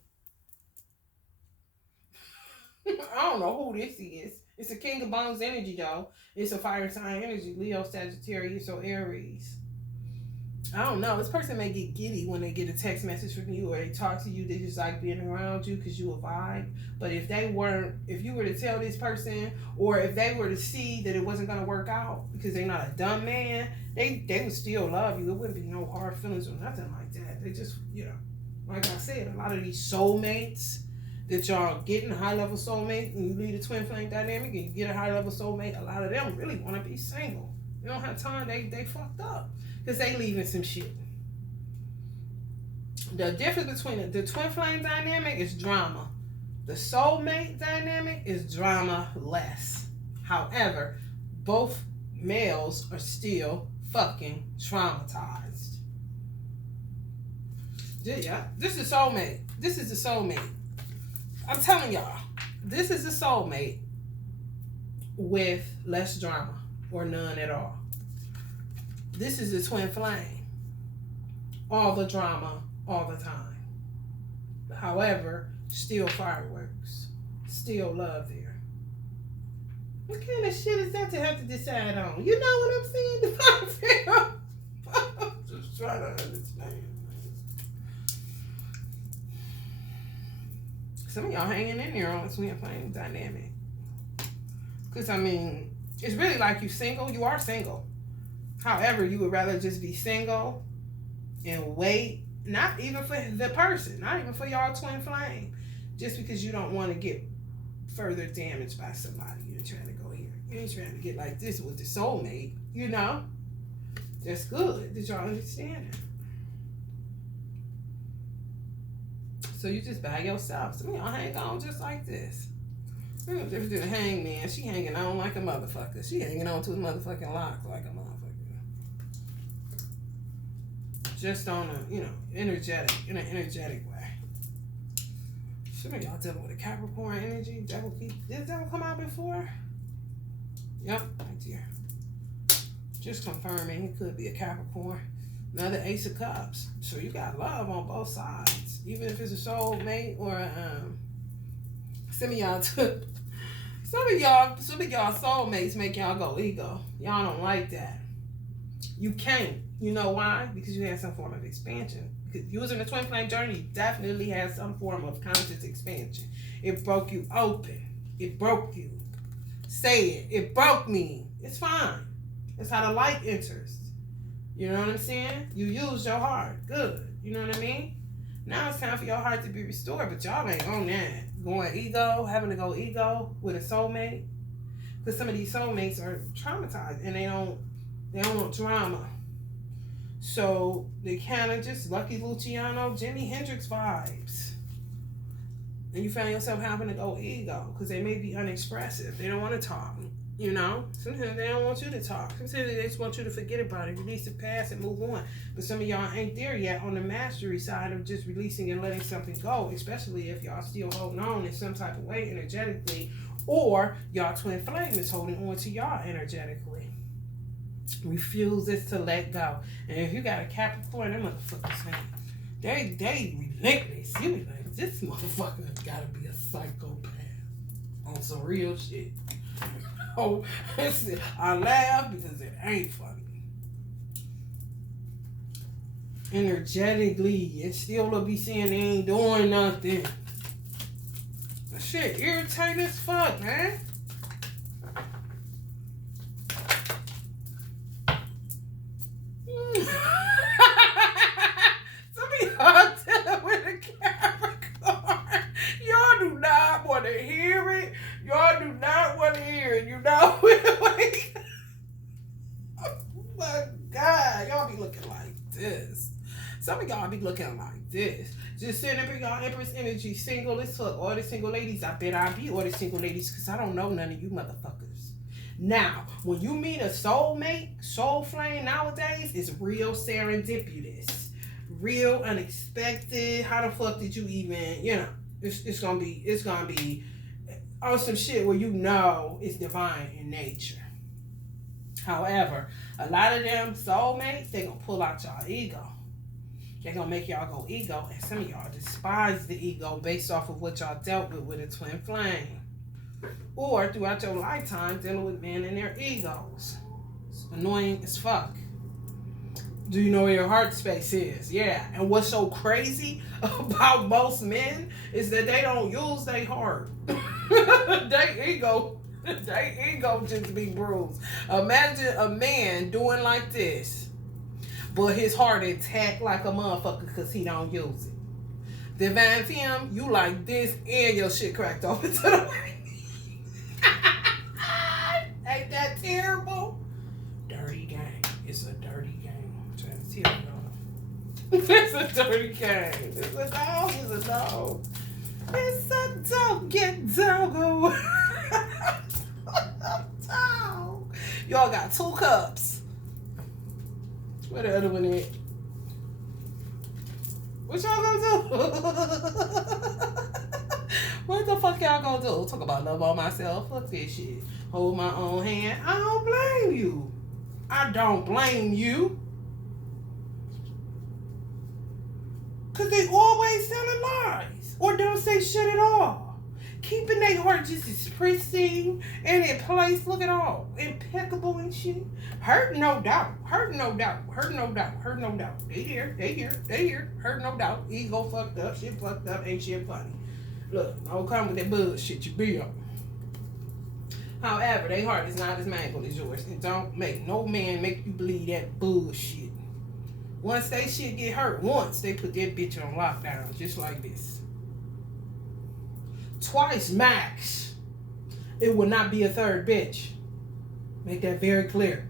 I don't know who this is. It's a King of Bones energy, though. It's a fire sign energy. Leo, Sagittarius, or Aries. I don't know. This person may get giddy when they get a text message from you or they talk to you. They just like being around you because you a vibe. But if you were to tell this person, or if they were to see that it wasn't going to work out because they're not a dumb man, they would still love you. There wouldn't be no hard feelings or nothing like that. They just, you know, like I said, a lot of these soulmates that y'all getting, a high-level soulmate, and you lead a twin flame dynamic and you get a high-level soulmate, a lot of them really want to be single. They don't have time. They fucked up because they leaving some shit. The difference between the twin flame dynamic is drama. The soulmate dynamic is drama less. However, both males are still fucking traumatized. Yeah, this is soulmate. This is the soulmate. I'm telling y'all, this is the soulmate with less drama or none at all. This is the twin flame. All the drama, all the time. However, still fireworks. Still love there. What kind of shit is that to have to decide on? You know what I'm saying? I'm just trying to understand. Some of y'all hanging in there on this twin flame dynamic. Because, I mean, it's really like you single. You are single. However, you would rather just be single and wait. Not even for the person. Not even for y'all twin flame. Just because you don't want to get further damaged by somebody. You're trying to go here. You ain't trying to get like this with the soulmate. You know? That's good. Did y'all understand that? So you just by yourself. Some of y'all hang on just like this. There's no difference in the hangman. She hanging on like a motherfucker. She hanging on to his motherfucking locks like a motherfucker. Just on a, in an energetic way. Some of y'all dealing with a Capricorn energy. Did devil come out before? Yep, right there. Just confirming it could be a Capricorn. Another Ace of Cups. So you got love on both sides. Even if it's a soulmate or some of y'all soulmates make y'all go ego. Y'all don't like that. You can't. You know why? Because you had some form of expansion. Because using the twin flame journey definitely has some form of conscious expansion. It broke you open. It broke you. Say it. It broke me. It's fine. It's how the light enters. You know what I'm saying? You used your heart. Good. You know what I mean? Now it's time for your heart to be restored, but y'all ain't on that. Going ego, having to go ego with a soulmate. Because some of these soulmates are traumatized and they don't want drama. So they kind of just Lucky Luciano, Jimi Hendrix vibes. And you find yourself having to go ego because they may be unexpressive. They don't want to talk. You know, sometimes they don't want you to talk. Sometimes they just want you to forget about it, release the past and move on. But some of y'all ain't there yet on the mastery side of just releasing and letting something go, especially if y'all still holding on in some type of way energetically, or y'all twin flame is holding on to y'all energetically. Refuses to let go. And if you got a Capricorn, them motherfuckers, they relentless. You be like, this motherfucker gotta be a psychopath on some real shit. Oh, I laugh because it ain't funny. Energetically, it still will be saying they ain't doing nothing. That shit irritating as fuck, man. Some of y'all dealing with a Capricorn. Y'all do not want to hear it. Y'all do not want to hear it. You know? Like, oh my God. Y'all be looking like this. Some of y'all be looking like this. Just sitting up in y'all Empress energy, single as fuck. All the single ladies, I bet I be all the single ladies because I don't know none of you motherfuckers. Now, when you meet a soulmate, soul flame nowadays, it's real serendipitous. Real unexpected. How the fuck did you even, it's gonna be on some shit where you know it's divine in nature. However, a lot of them soulmates, they gonna pull out y'all ego. They gonna make y'all go ego, and some of y'all despise the ego based off of what y'all dealt with a twin flame. Or throughout your lifetime dealing with men and their egos. It's annoying as fuck. Do you know where your heart space is? Yeah. And what's so crazy about most men is that they don't use their heart. Their ego just be bruised. Imagine a man doing like this, but his heart intact like a motherfucker because he don't use it. Divine Femme, you like this and your shit cracked open to the right. Ain't that terrible? Dirty game. It's a dirty game. I'm trying to tell y'all. It's a dirty game. It's a dog. It's a dog. It's a dog. Get doggo. I'm Y'all got 2 cups. Where the other one at? What y'all gonna do? What the fuck y'all gonna do? Talk about love on myself? Fuck this shit. Hold my own hand. I don't blame you. I don't blame you. Because they always telling lies. Or don't say shit at all. Keeping their heart just as pristine and in place. Look at all. Impeccable and shit. Hurt no doubt. Hurt no doubt. Hurt no doubt. Hurt no doubt. They here. They here. They here. Hurt no doubt. Ego fucked up. Shit fucked up. Ain't shit funny. Look, don't come with that bullshit you be on. However, their heart is not as mangled as yours. And don't make no man make you believe that bullshit. Once they shit get hurt, once they put that bitch on lockdown, just like this. Twice max. It will not be a third bitch. Make that very clear.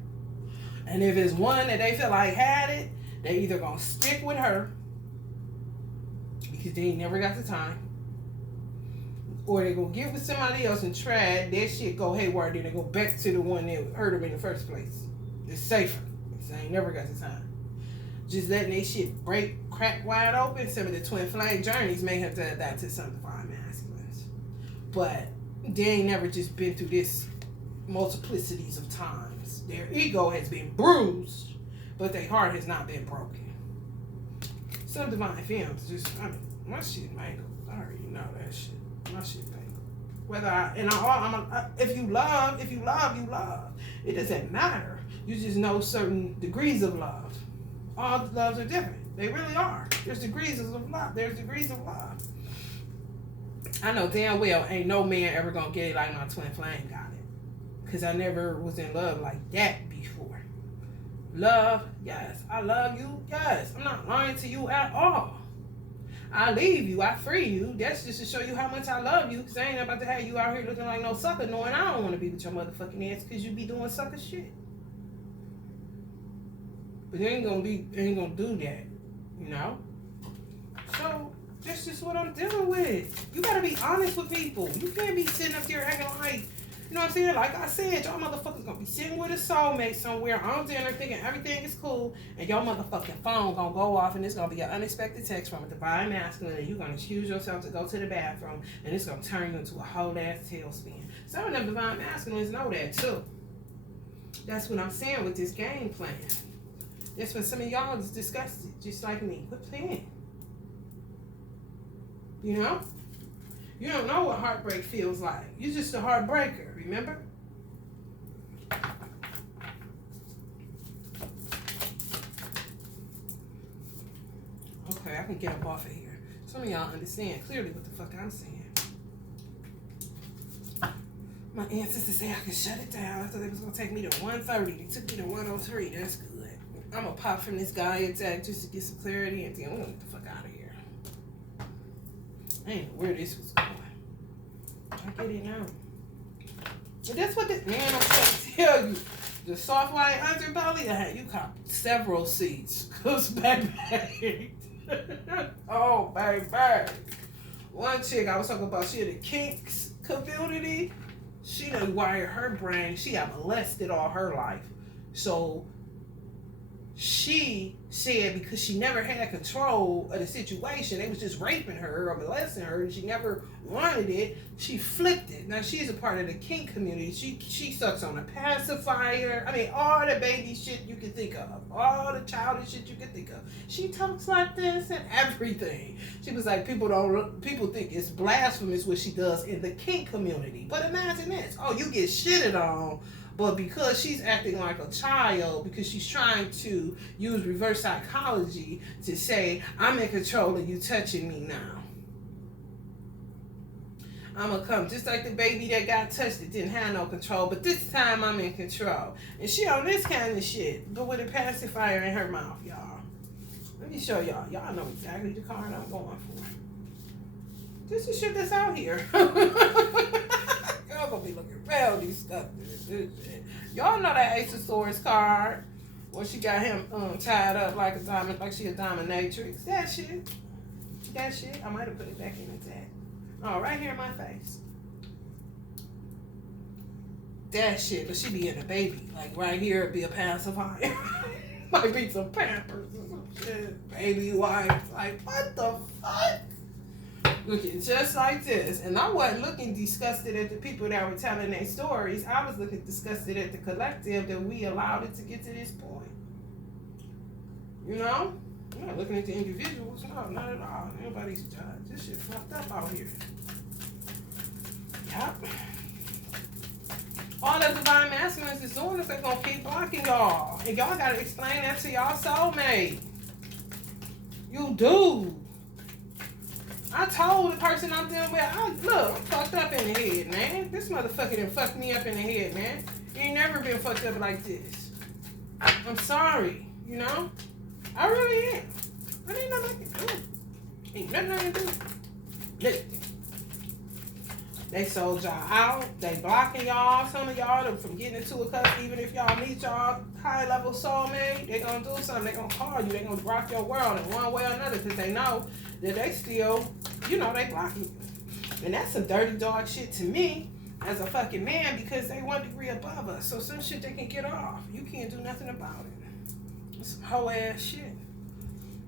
And if it's one that they feel like had it, they either gonna stick with her because they ain't never got the time, or they gonna get with somebody else and try that shit go haywire, then they go back to the one that hurt them in the first place. It's safer. Because they ain't never got the time. Just letting they shit crack wide open. Some of the twin flame journeys may have done that to some divine masculines. But they ain't never just been through this multiplicities of times. Their ego has been bruised, but their heart has not been broken. Some divine femmes just, I mean, my shit mangled. I already know that shit. My shit mangled. Whether if you love, you love. It doesn't matter. You just know certain degrees of love. All the loves are different. They really are. There's degrees of love. There's degrees of love. I know damn well ain't no man ever gonna get it like my twin flame got it. Because I never was in love like that before. Love, yes. I love you, yes. I'm not lying to you at all. I leave you, I free you. That's just to show you how much I love you. Because I ain't about to have you out here looking like no sucker knowing I don't want to be with your motherfucking ass because you be doing sucker shit. But they ain't gonna do that, you know? So that's just what I'm dealing with. You gotta be honest with people. You can't be sitting up there acting like, you know what I'm saying? Like I said, y'all motherfuckers gonna be sitting with a soulmate somewhere on dinner thinking everything is cool, and your motherfucking phone gonna go off and it's gonna be an unexpected text from a divine masculine, and you're gonna choose yourself to go to the bathroom, and it's gonna turn you into a whole ass tailspin. Some of them divine masculines know that too. That's what I'm saying with this game plan. That's when some of y'all is disgusted, just like me. Quit playing. You know? You don't know what heartbreak feels like. You're just a heartbreaker, remember? Okay, I can get up off of here. Some of y'all understand clearly what the fuck I'm saying. My ancestors say I can shut it down. I thought it was going to take me to 130. They took me to 103. That's good. I'm going to pop from this guy attack just to get some clarity, and then we're going to get the fuck out of here. I ain't know where this was going. I get it now. But that's what this man, I'm trying to tell you. The soft white underbelly, you cop several seats. Cause baby. Oh, baby. One chick I was talking about, she had a kinks community. She done wired her brain. She got molested all her life. So she said because she never had control of the situation, they was just raping her or molesting her, and she never wanted it, she flipped it. Now she's a part of the kink community. She sucks on a pacifier. I mean, all the baby shit you can think of, all the childish shit you can think of. She talks like this and everything. She was like, people think it's blasphemous what she does in the kink community. But imagine this. Oh, you get shitted on. But because she's acting like a child, because she's trying to use reverse psychology to say, I'm in control of you touching me now. I'm going to come just like the baby that got touched that didn't have no control, but this time I'm in control. And she on this kind of shit, but with a pacifier in her mouth, y'all. Let me show y'all. Y'all know exactly the card I'm going for. This is shit that's out here. Y'all gonna be looking real these stuff. Y'all know that Ace of Swords card where she got him tied up like a diamond, like she a dominatrix. That shit. I might have put it back in the tag. Oh, right here in my face. that shit, but she be in a baby. Like right here, it'd be a pacifier. Might be some Pampers or some shit. Baby wipes. Like, what the fuck? Looking just like this. And I wasn't looking disgusted at the people that were telling their stories. I was looking disgusted at the collective that we allowed it to get to this point. You know? I'm not looking at the individuals. No, not at all. Nobody's judge. This shit fucked up out here. Yep. All that divine masculines is doing is they're gonna keep blocking y'all. And y'all gotta explain that to y'all soulmate. You do. I told the person I'm dealing with, look, I'm fucked up in the head, man. This motherfucker done fucked me up in the head, man. You ain't never been fucked up like this. I'm sorry, you know? I really am. I ain't nothing I can do. Ain't nothing I can do. Listen. They sold y'all out. They blocking y'all. Some of y'all from getting into a cut. Even if y'all meet y'all high-level soulmate, they gonna do something. They gonna call you. They gonna rock your world in one way or another because they know that they still, you know, they blocking you. And that's some dirty dog shit to me as a fucking man because they 1 degree above us. So some shit they can get off. You can't do nothing about it. It's some whole ass shit.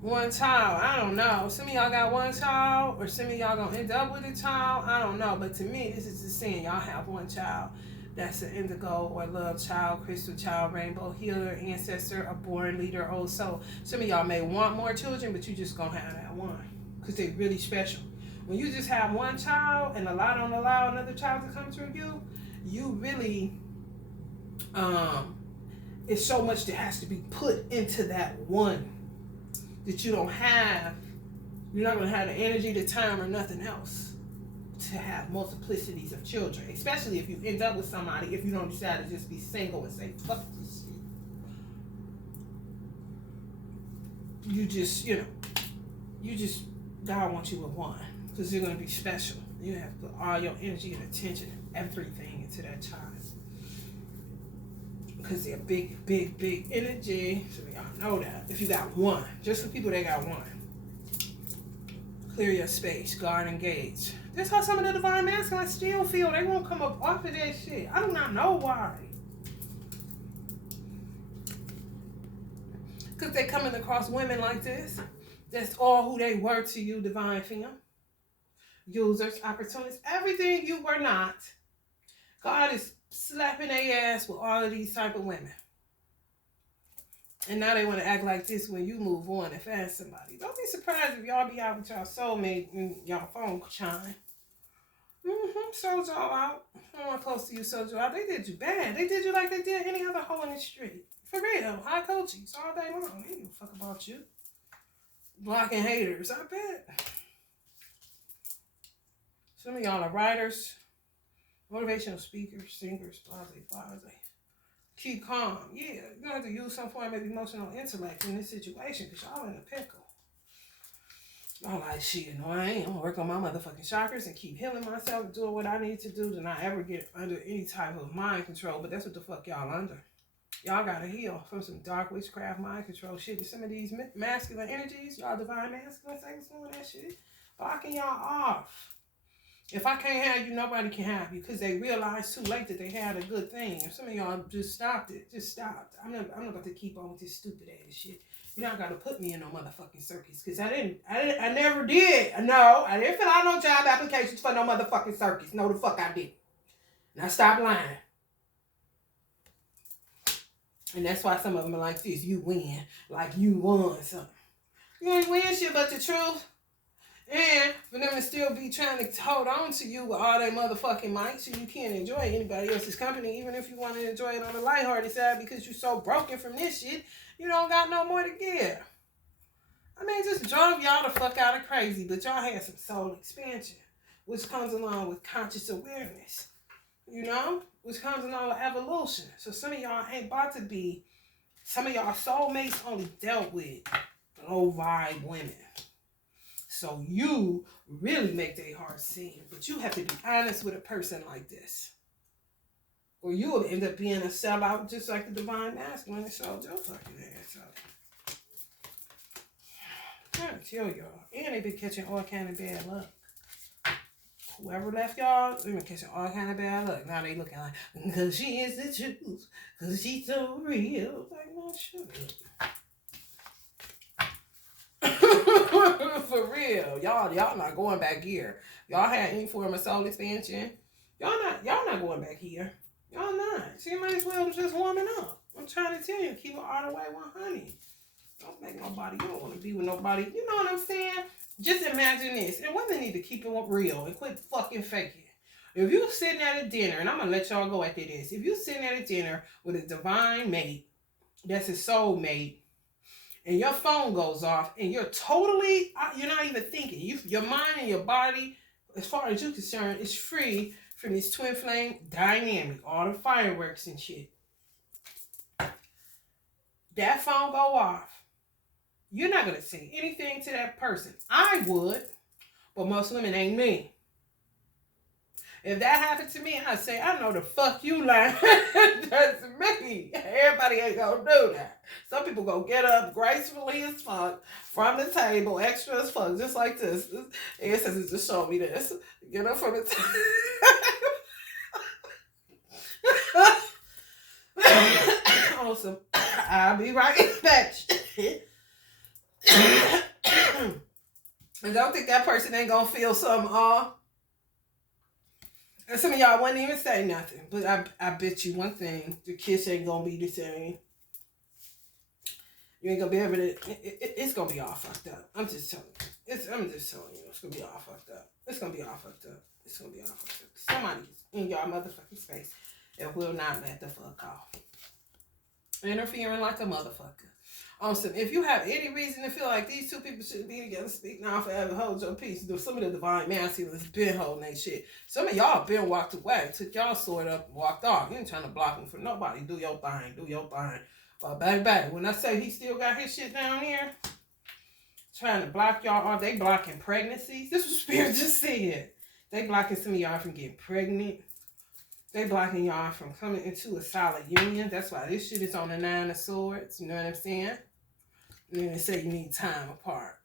One child, I don't know. Some of y'all got one child, or some of y'all gonna end up with a child. I don't know. But to me, this is just saying y'all have one child. That's an indigo or love child, crystal child, rainbow healer, ancestor, a born leader, old soul. Some of y'all may want more children, but you just gonna have that one because they're really special. When you just have one child and Allah don't allow another child to come through you, you really, it's so much that has to be put into that one. That you don't have, you're not going to have the energy, the time, or nothing else to have multiplicities of children. Especially if you end up with somebody, if you don't decide to just be single and say, fuck this shit. You just, you know, God wants you with one. Because you're going to be special. You have to put all your energy and attention and everything into that child. Because they're big, big, big energy. So y'all know that. If you got one. Just for people that got one. Clear your space. Guard, engage. That's how some of the divine masculines still feel. They won't come up off of that shit. I do not know why. Because they coming across women like this. That's all who they were to you, divine femme. Users, opportunists. Everything you were not. God is slapping their ass with all of these type of women. And now they want to act like this when you move on and find somebody. Don't be surprised if y'all be out with y'all soulmate and y'all phone chime. Sold y'all out. Someone close to you sold you out. They did you bad. They did you like they did any other hoe in the street. For real. High coaches all day long. They don't give a fuck about you. Blocking haters. I bet. Some of y'all are writers. Motivational speakers, singers, blase. Keep calm. Yeah, you're going to have to use some form of emotional intellect in this situation because y'all in a pickle. I'm like, shit, no, I ain't. I'm going to work on my motherfucking chakras and keep healing myself, doing what I need to do to not ever get under any type of mind control. But that's what the fuck y'all under. Y'all got to heal from some dark witchcraft mind control shit. And some of these masculine energies, y'all divine masculine, say what's doing that shit, blocking y'all off. If I can't have you, nobody can have you because they realized too late that they had a good thing. If some of y'all just stopped it, just stopped. I'm not about to keep on with this stupid ass shit. You're not gonna put me in no motherfucking circus because I never did. No, I didn't fill out no job applications for no motherfucking circus. No, the fuck I didn't. Now stop lying. And that's why some of them are like this. You win, like you won something. You ain't win shit but the truth. And for them to still be trying to hold on to you with all that motherfucking might so you can't enjoy anybody else's company, even if you want to enjoy it on the lighthearted side because you're so broken from this shit, you don't got no more to give. I mean, just drove y'all the fuck out of crazy, but y'all had some soul expansion, which comes along with conscious awareness, you know, which comes along with evolution. So some of y'all ain't about to be, some of y'all soulmates only dealt with low vibe women. So you really make their heart sing. But you have to be honest with a person like this. Or you will end up being a sellout just like the divine masculine and sold your fucking ass up. I'm trying to tell y'all. And they been catching all kind of bad luck. Whoever left y'all, they been catching all kind of bad luck. Now they looking like, because she is the truth, because she's so real. Like, no, shut up. For real. Y'all not going back here. Y'all had any form of soul expansion. Y'all not going back here. Y'all not. She might as well just warming up. I'm trying to tell you, keep it all the way 100. Don't make nobody, you don't want to be with nobody. You know what I'm saying? Just imagine this. And women need to keep it real and quit fucking faking. If you sitting at a dinner, and I'm going to let y'all go after this. If you sitting at a dinner with a divine mate, that's a soul mate, and your phone goes off, and you're not even thinking. Your mind and your body, as far as you're concerned, is free from this twin flame dynamic, all the fireworks and shit. That phone go off. You're not going to say anything to that person. I would, but most women ain't me. If that happened to me, I'd say, I know the fuck you lying. That's me. Everybody ain't going to do that. Some people go get up gracefully as fuck from the table, extra as fuck, just like this. It says it just showed me this. Get up from the table. Awesome. I'll be right back. And don't think that person ain't gonna feel something off. And some of y'all wouldn't even say nothing. But I bet you one thing, the kiss ain't gonna be the same. You ain't gonna be able to, it's gonna be all fucked up. I'm just telling you. It's gonna be all fucked up. It's gonna be all fucked up. It's gonna be all fucked up. Somebody's in y'all motherfucking space that will not let the fuck off. Interfering like a motherfucker. Awesome. If you have any reason to feel like these two people shouldn't be together, speak now forever, hold your peace. Some of the divine masculines been holding that shit. Some of y'all been walked away, took y'all sword up and walked off. You ain't trying to block them for nobody. Do your thing. But baby, when I say he still got his shit down here, trying to block y'all, are they blocking pregnancies? This was Spirit just said. They blocking some of y'all from getting pregnant. They blocking y'all from coming into a solid union. That's why this shit is on the 9 of Swords. You know what I'm saying? And then they say you need time apart.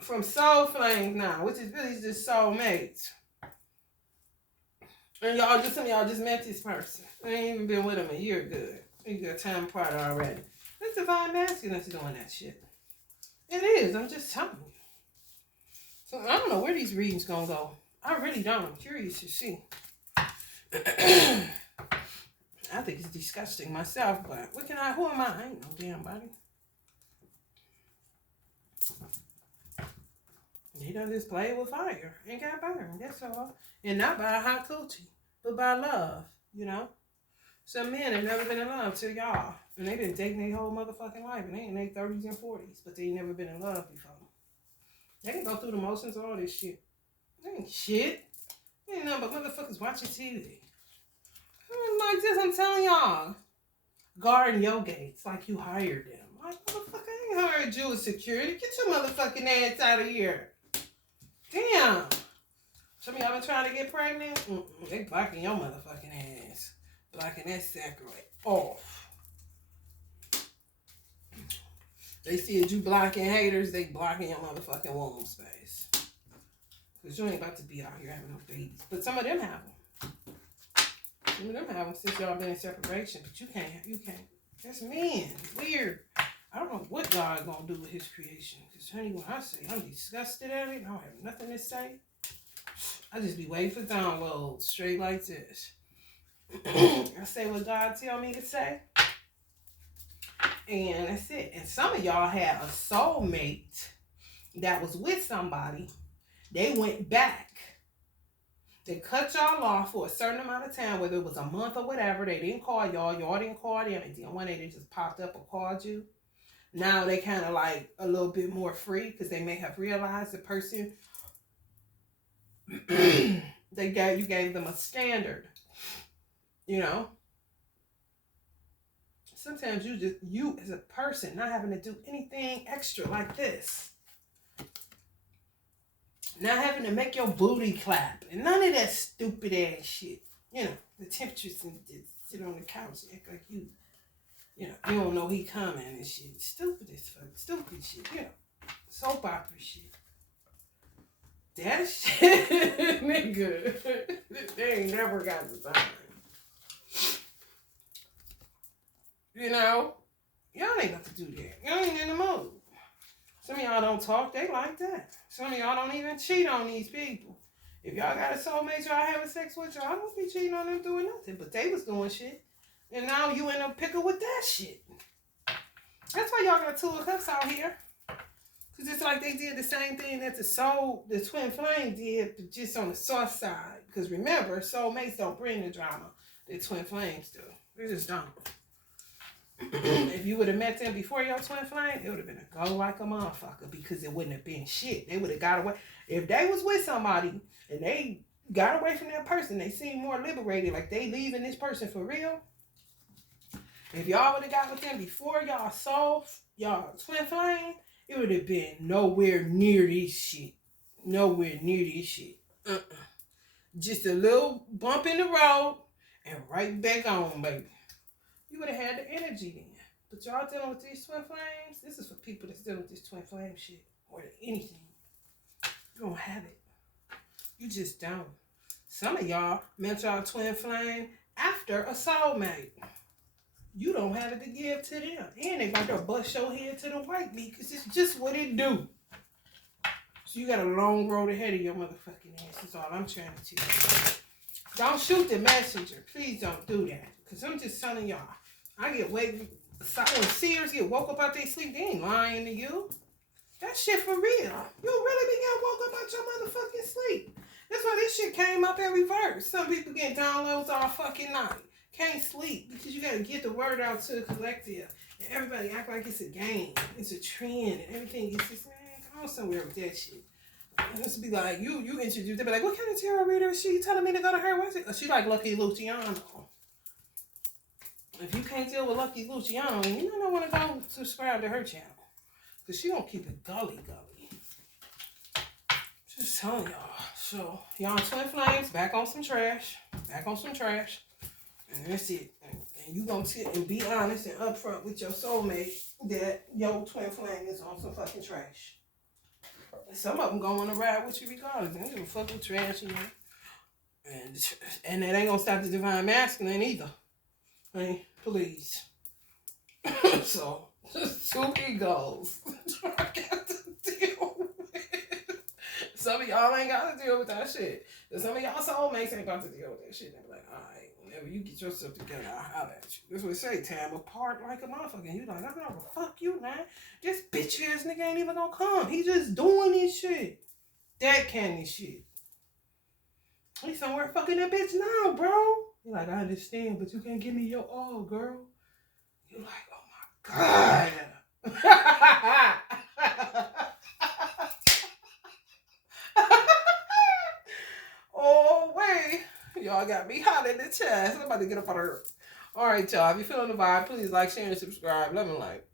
From soul flames now, which is really just soul mates. And some of y'all just met this person. They ain't even been with them a year good. You got time apart already. That's divine masculine that's doing that shit. It is. I'm just telling you. So I don't know where these readings gonna go. I really don't. I'm curious to see. I think it's disgusting myself, but who am I? I ain't no damn body. They done just play with fire and got burned. That's all. And not by a hot coochie, but by love, you know? Some men have never been in love till y'all. And they been dating their whole motherfucking life. And they in their 30s and 40s, but they ain't never been in love before. They can go through the motions of all this shit. They ain't shit. They ain't nothing but motherfuckers watching TV. Like this, I'm telling y'all. Guarding your gates like you hired them. Like, motherfucker, I ain't hired you as security. Get your motherfucking ass out of here. Damn. Some of y'all been trying to get pregnant? They blocking your motherfucking ass. Blocking that sacrament off. They see you blocking haters, they blocking your motherfucking womb space. Because you ain't about to be out here having no babies. But some of them have them. Some of them have them since y'all been in separation. But you can't. That's men. Weird. I don't know what God gonna do with his creation. Because honey, when I say I'm disgusted at it, I don't have nothing to say. I just be waiting for downloads straight like this. I say what God tell me to say. And that's it. And some of y'all had a soulmate that was with somebody. They went back. They cut y'all off for a certain amount of time, whether it was a month or whatever. They didn't call y'all. Y'all didn't call them. They didn't want it. They just popped up or called you. Now they kind of like a little bit more free because they may have realized the person you gave them a standard. You know? Sometimes you as a person not having to do anything extra like this. Not having to make your booty clap. And none of that stupid ass shit. You know, the temperatures and sit on the couch and act like you don't know he coming and shit. Stupid as fuck. Stupid shit. You know, soap opera shit. That shit, nigga, they ain't never got the time. You know? Y'all ain't got to do that. Y'all ain't in the mood. Some of y'all don't talk, they like that. Some of y'all don't even cheat on these people. If y'all got a soulmate y'all having sex with, y'all don't be cheating on them doing nothing. But they was doing shit. And now you in a pickle with that shit. That's why y'all got two of cups out here. Because it's like they did the same thing that the twin flame did, but just on the soft side. Because remember, soulmates don't bring the drama. The twin flames do. They just don't. If you would have met them before your twin flame, it would have been a go like a motherfucker because it wouldn't have been shit. They would have got away. If they was with somebody and they got away from that person, they seemed more liberated, like they leaving this person for real. If y'all would have got with them before y'all twin flame, it would have been nowhere near this shit. Nowhere near this shit. Just a little bump in the road and right back on, baby. You would have had the energy then. But y'all dealing with these twin flames, this is for people that's dealing with this twin flame shit more than anything. You don't have it. You just don't. Some of y'all met y'all twin flame after a soulmate. You don't have it to give to them. And they got to bust your head to the white meat because it's just what it do. So you got a long road ahead of your motherfucking ass. That's all I'm trying to tell you. Don't shoot the messenger. Please don't do that. Because I'm just telling y'all. I get when seers get woke up out their sleep, they ain't lying to you. That shit for real. You really be getting woke up out your motherfucking sleep. That's why this shit came up in reverse. Some people get downloads all fucking night. Can't sleep because you gotta get the word out to the collective. And everybody act like it's a game. It's a trend and everything. It's just, man, go somewhere with that shit. It's be like, you introduced, they be like, what kind of tarot reader is she? You telling me to go to her? What's it? She like Lucky Luciano. If you can't deal with Lucky Luciano, then you don't want to go subscribe to her channel. Because she don't keep it gully. Just telling y'all. So, y'all twin flames, back on some trash. And that's it. And you gonna sit and be honest and upfront with your soulmate that your twin flame is on some fucking trash. And some of them gonna want to ride with you regardless. They don't give a fuck with trash, you know. And that ain't gonna stop the divine masculine either. Hey, please. So, just two egos. I got to deal with. Some of y'all ain't got to deal with that shit. And some of y'all soulmates ain't got to deal with that shit. They be like, alright, whenever you get yourself together, I'll holler at you. That's what they say, time apart like a motherfucker. And you like, I'm gonna fuck you, man. This bitch ass nigga ain't even gonna come. He just doing this shit. That kind of shit. He's somewhere fucking that bitch now, bro. You're like, I understand, but you can't give me your all, girl. You're like, oh my God. Oh, wait. Y'all got me hot in the chest. I'm about to get up on her. All right, y'all. If you're feeling the vibe, please like, share, and subscribe. Love and light.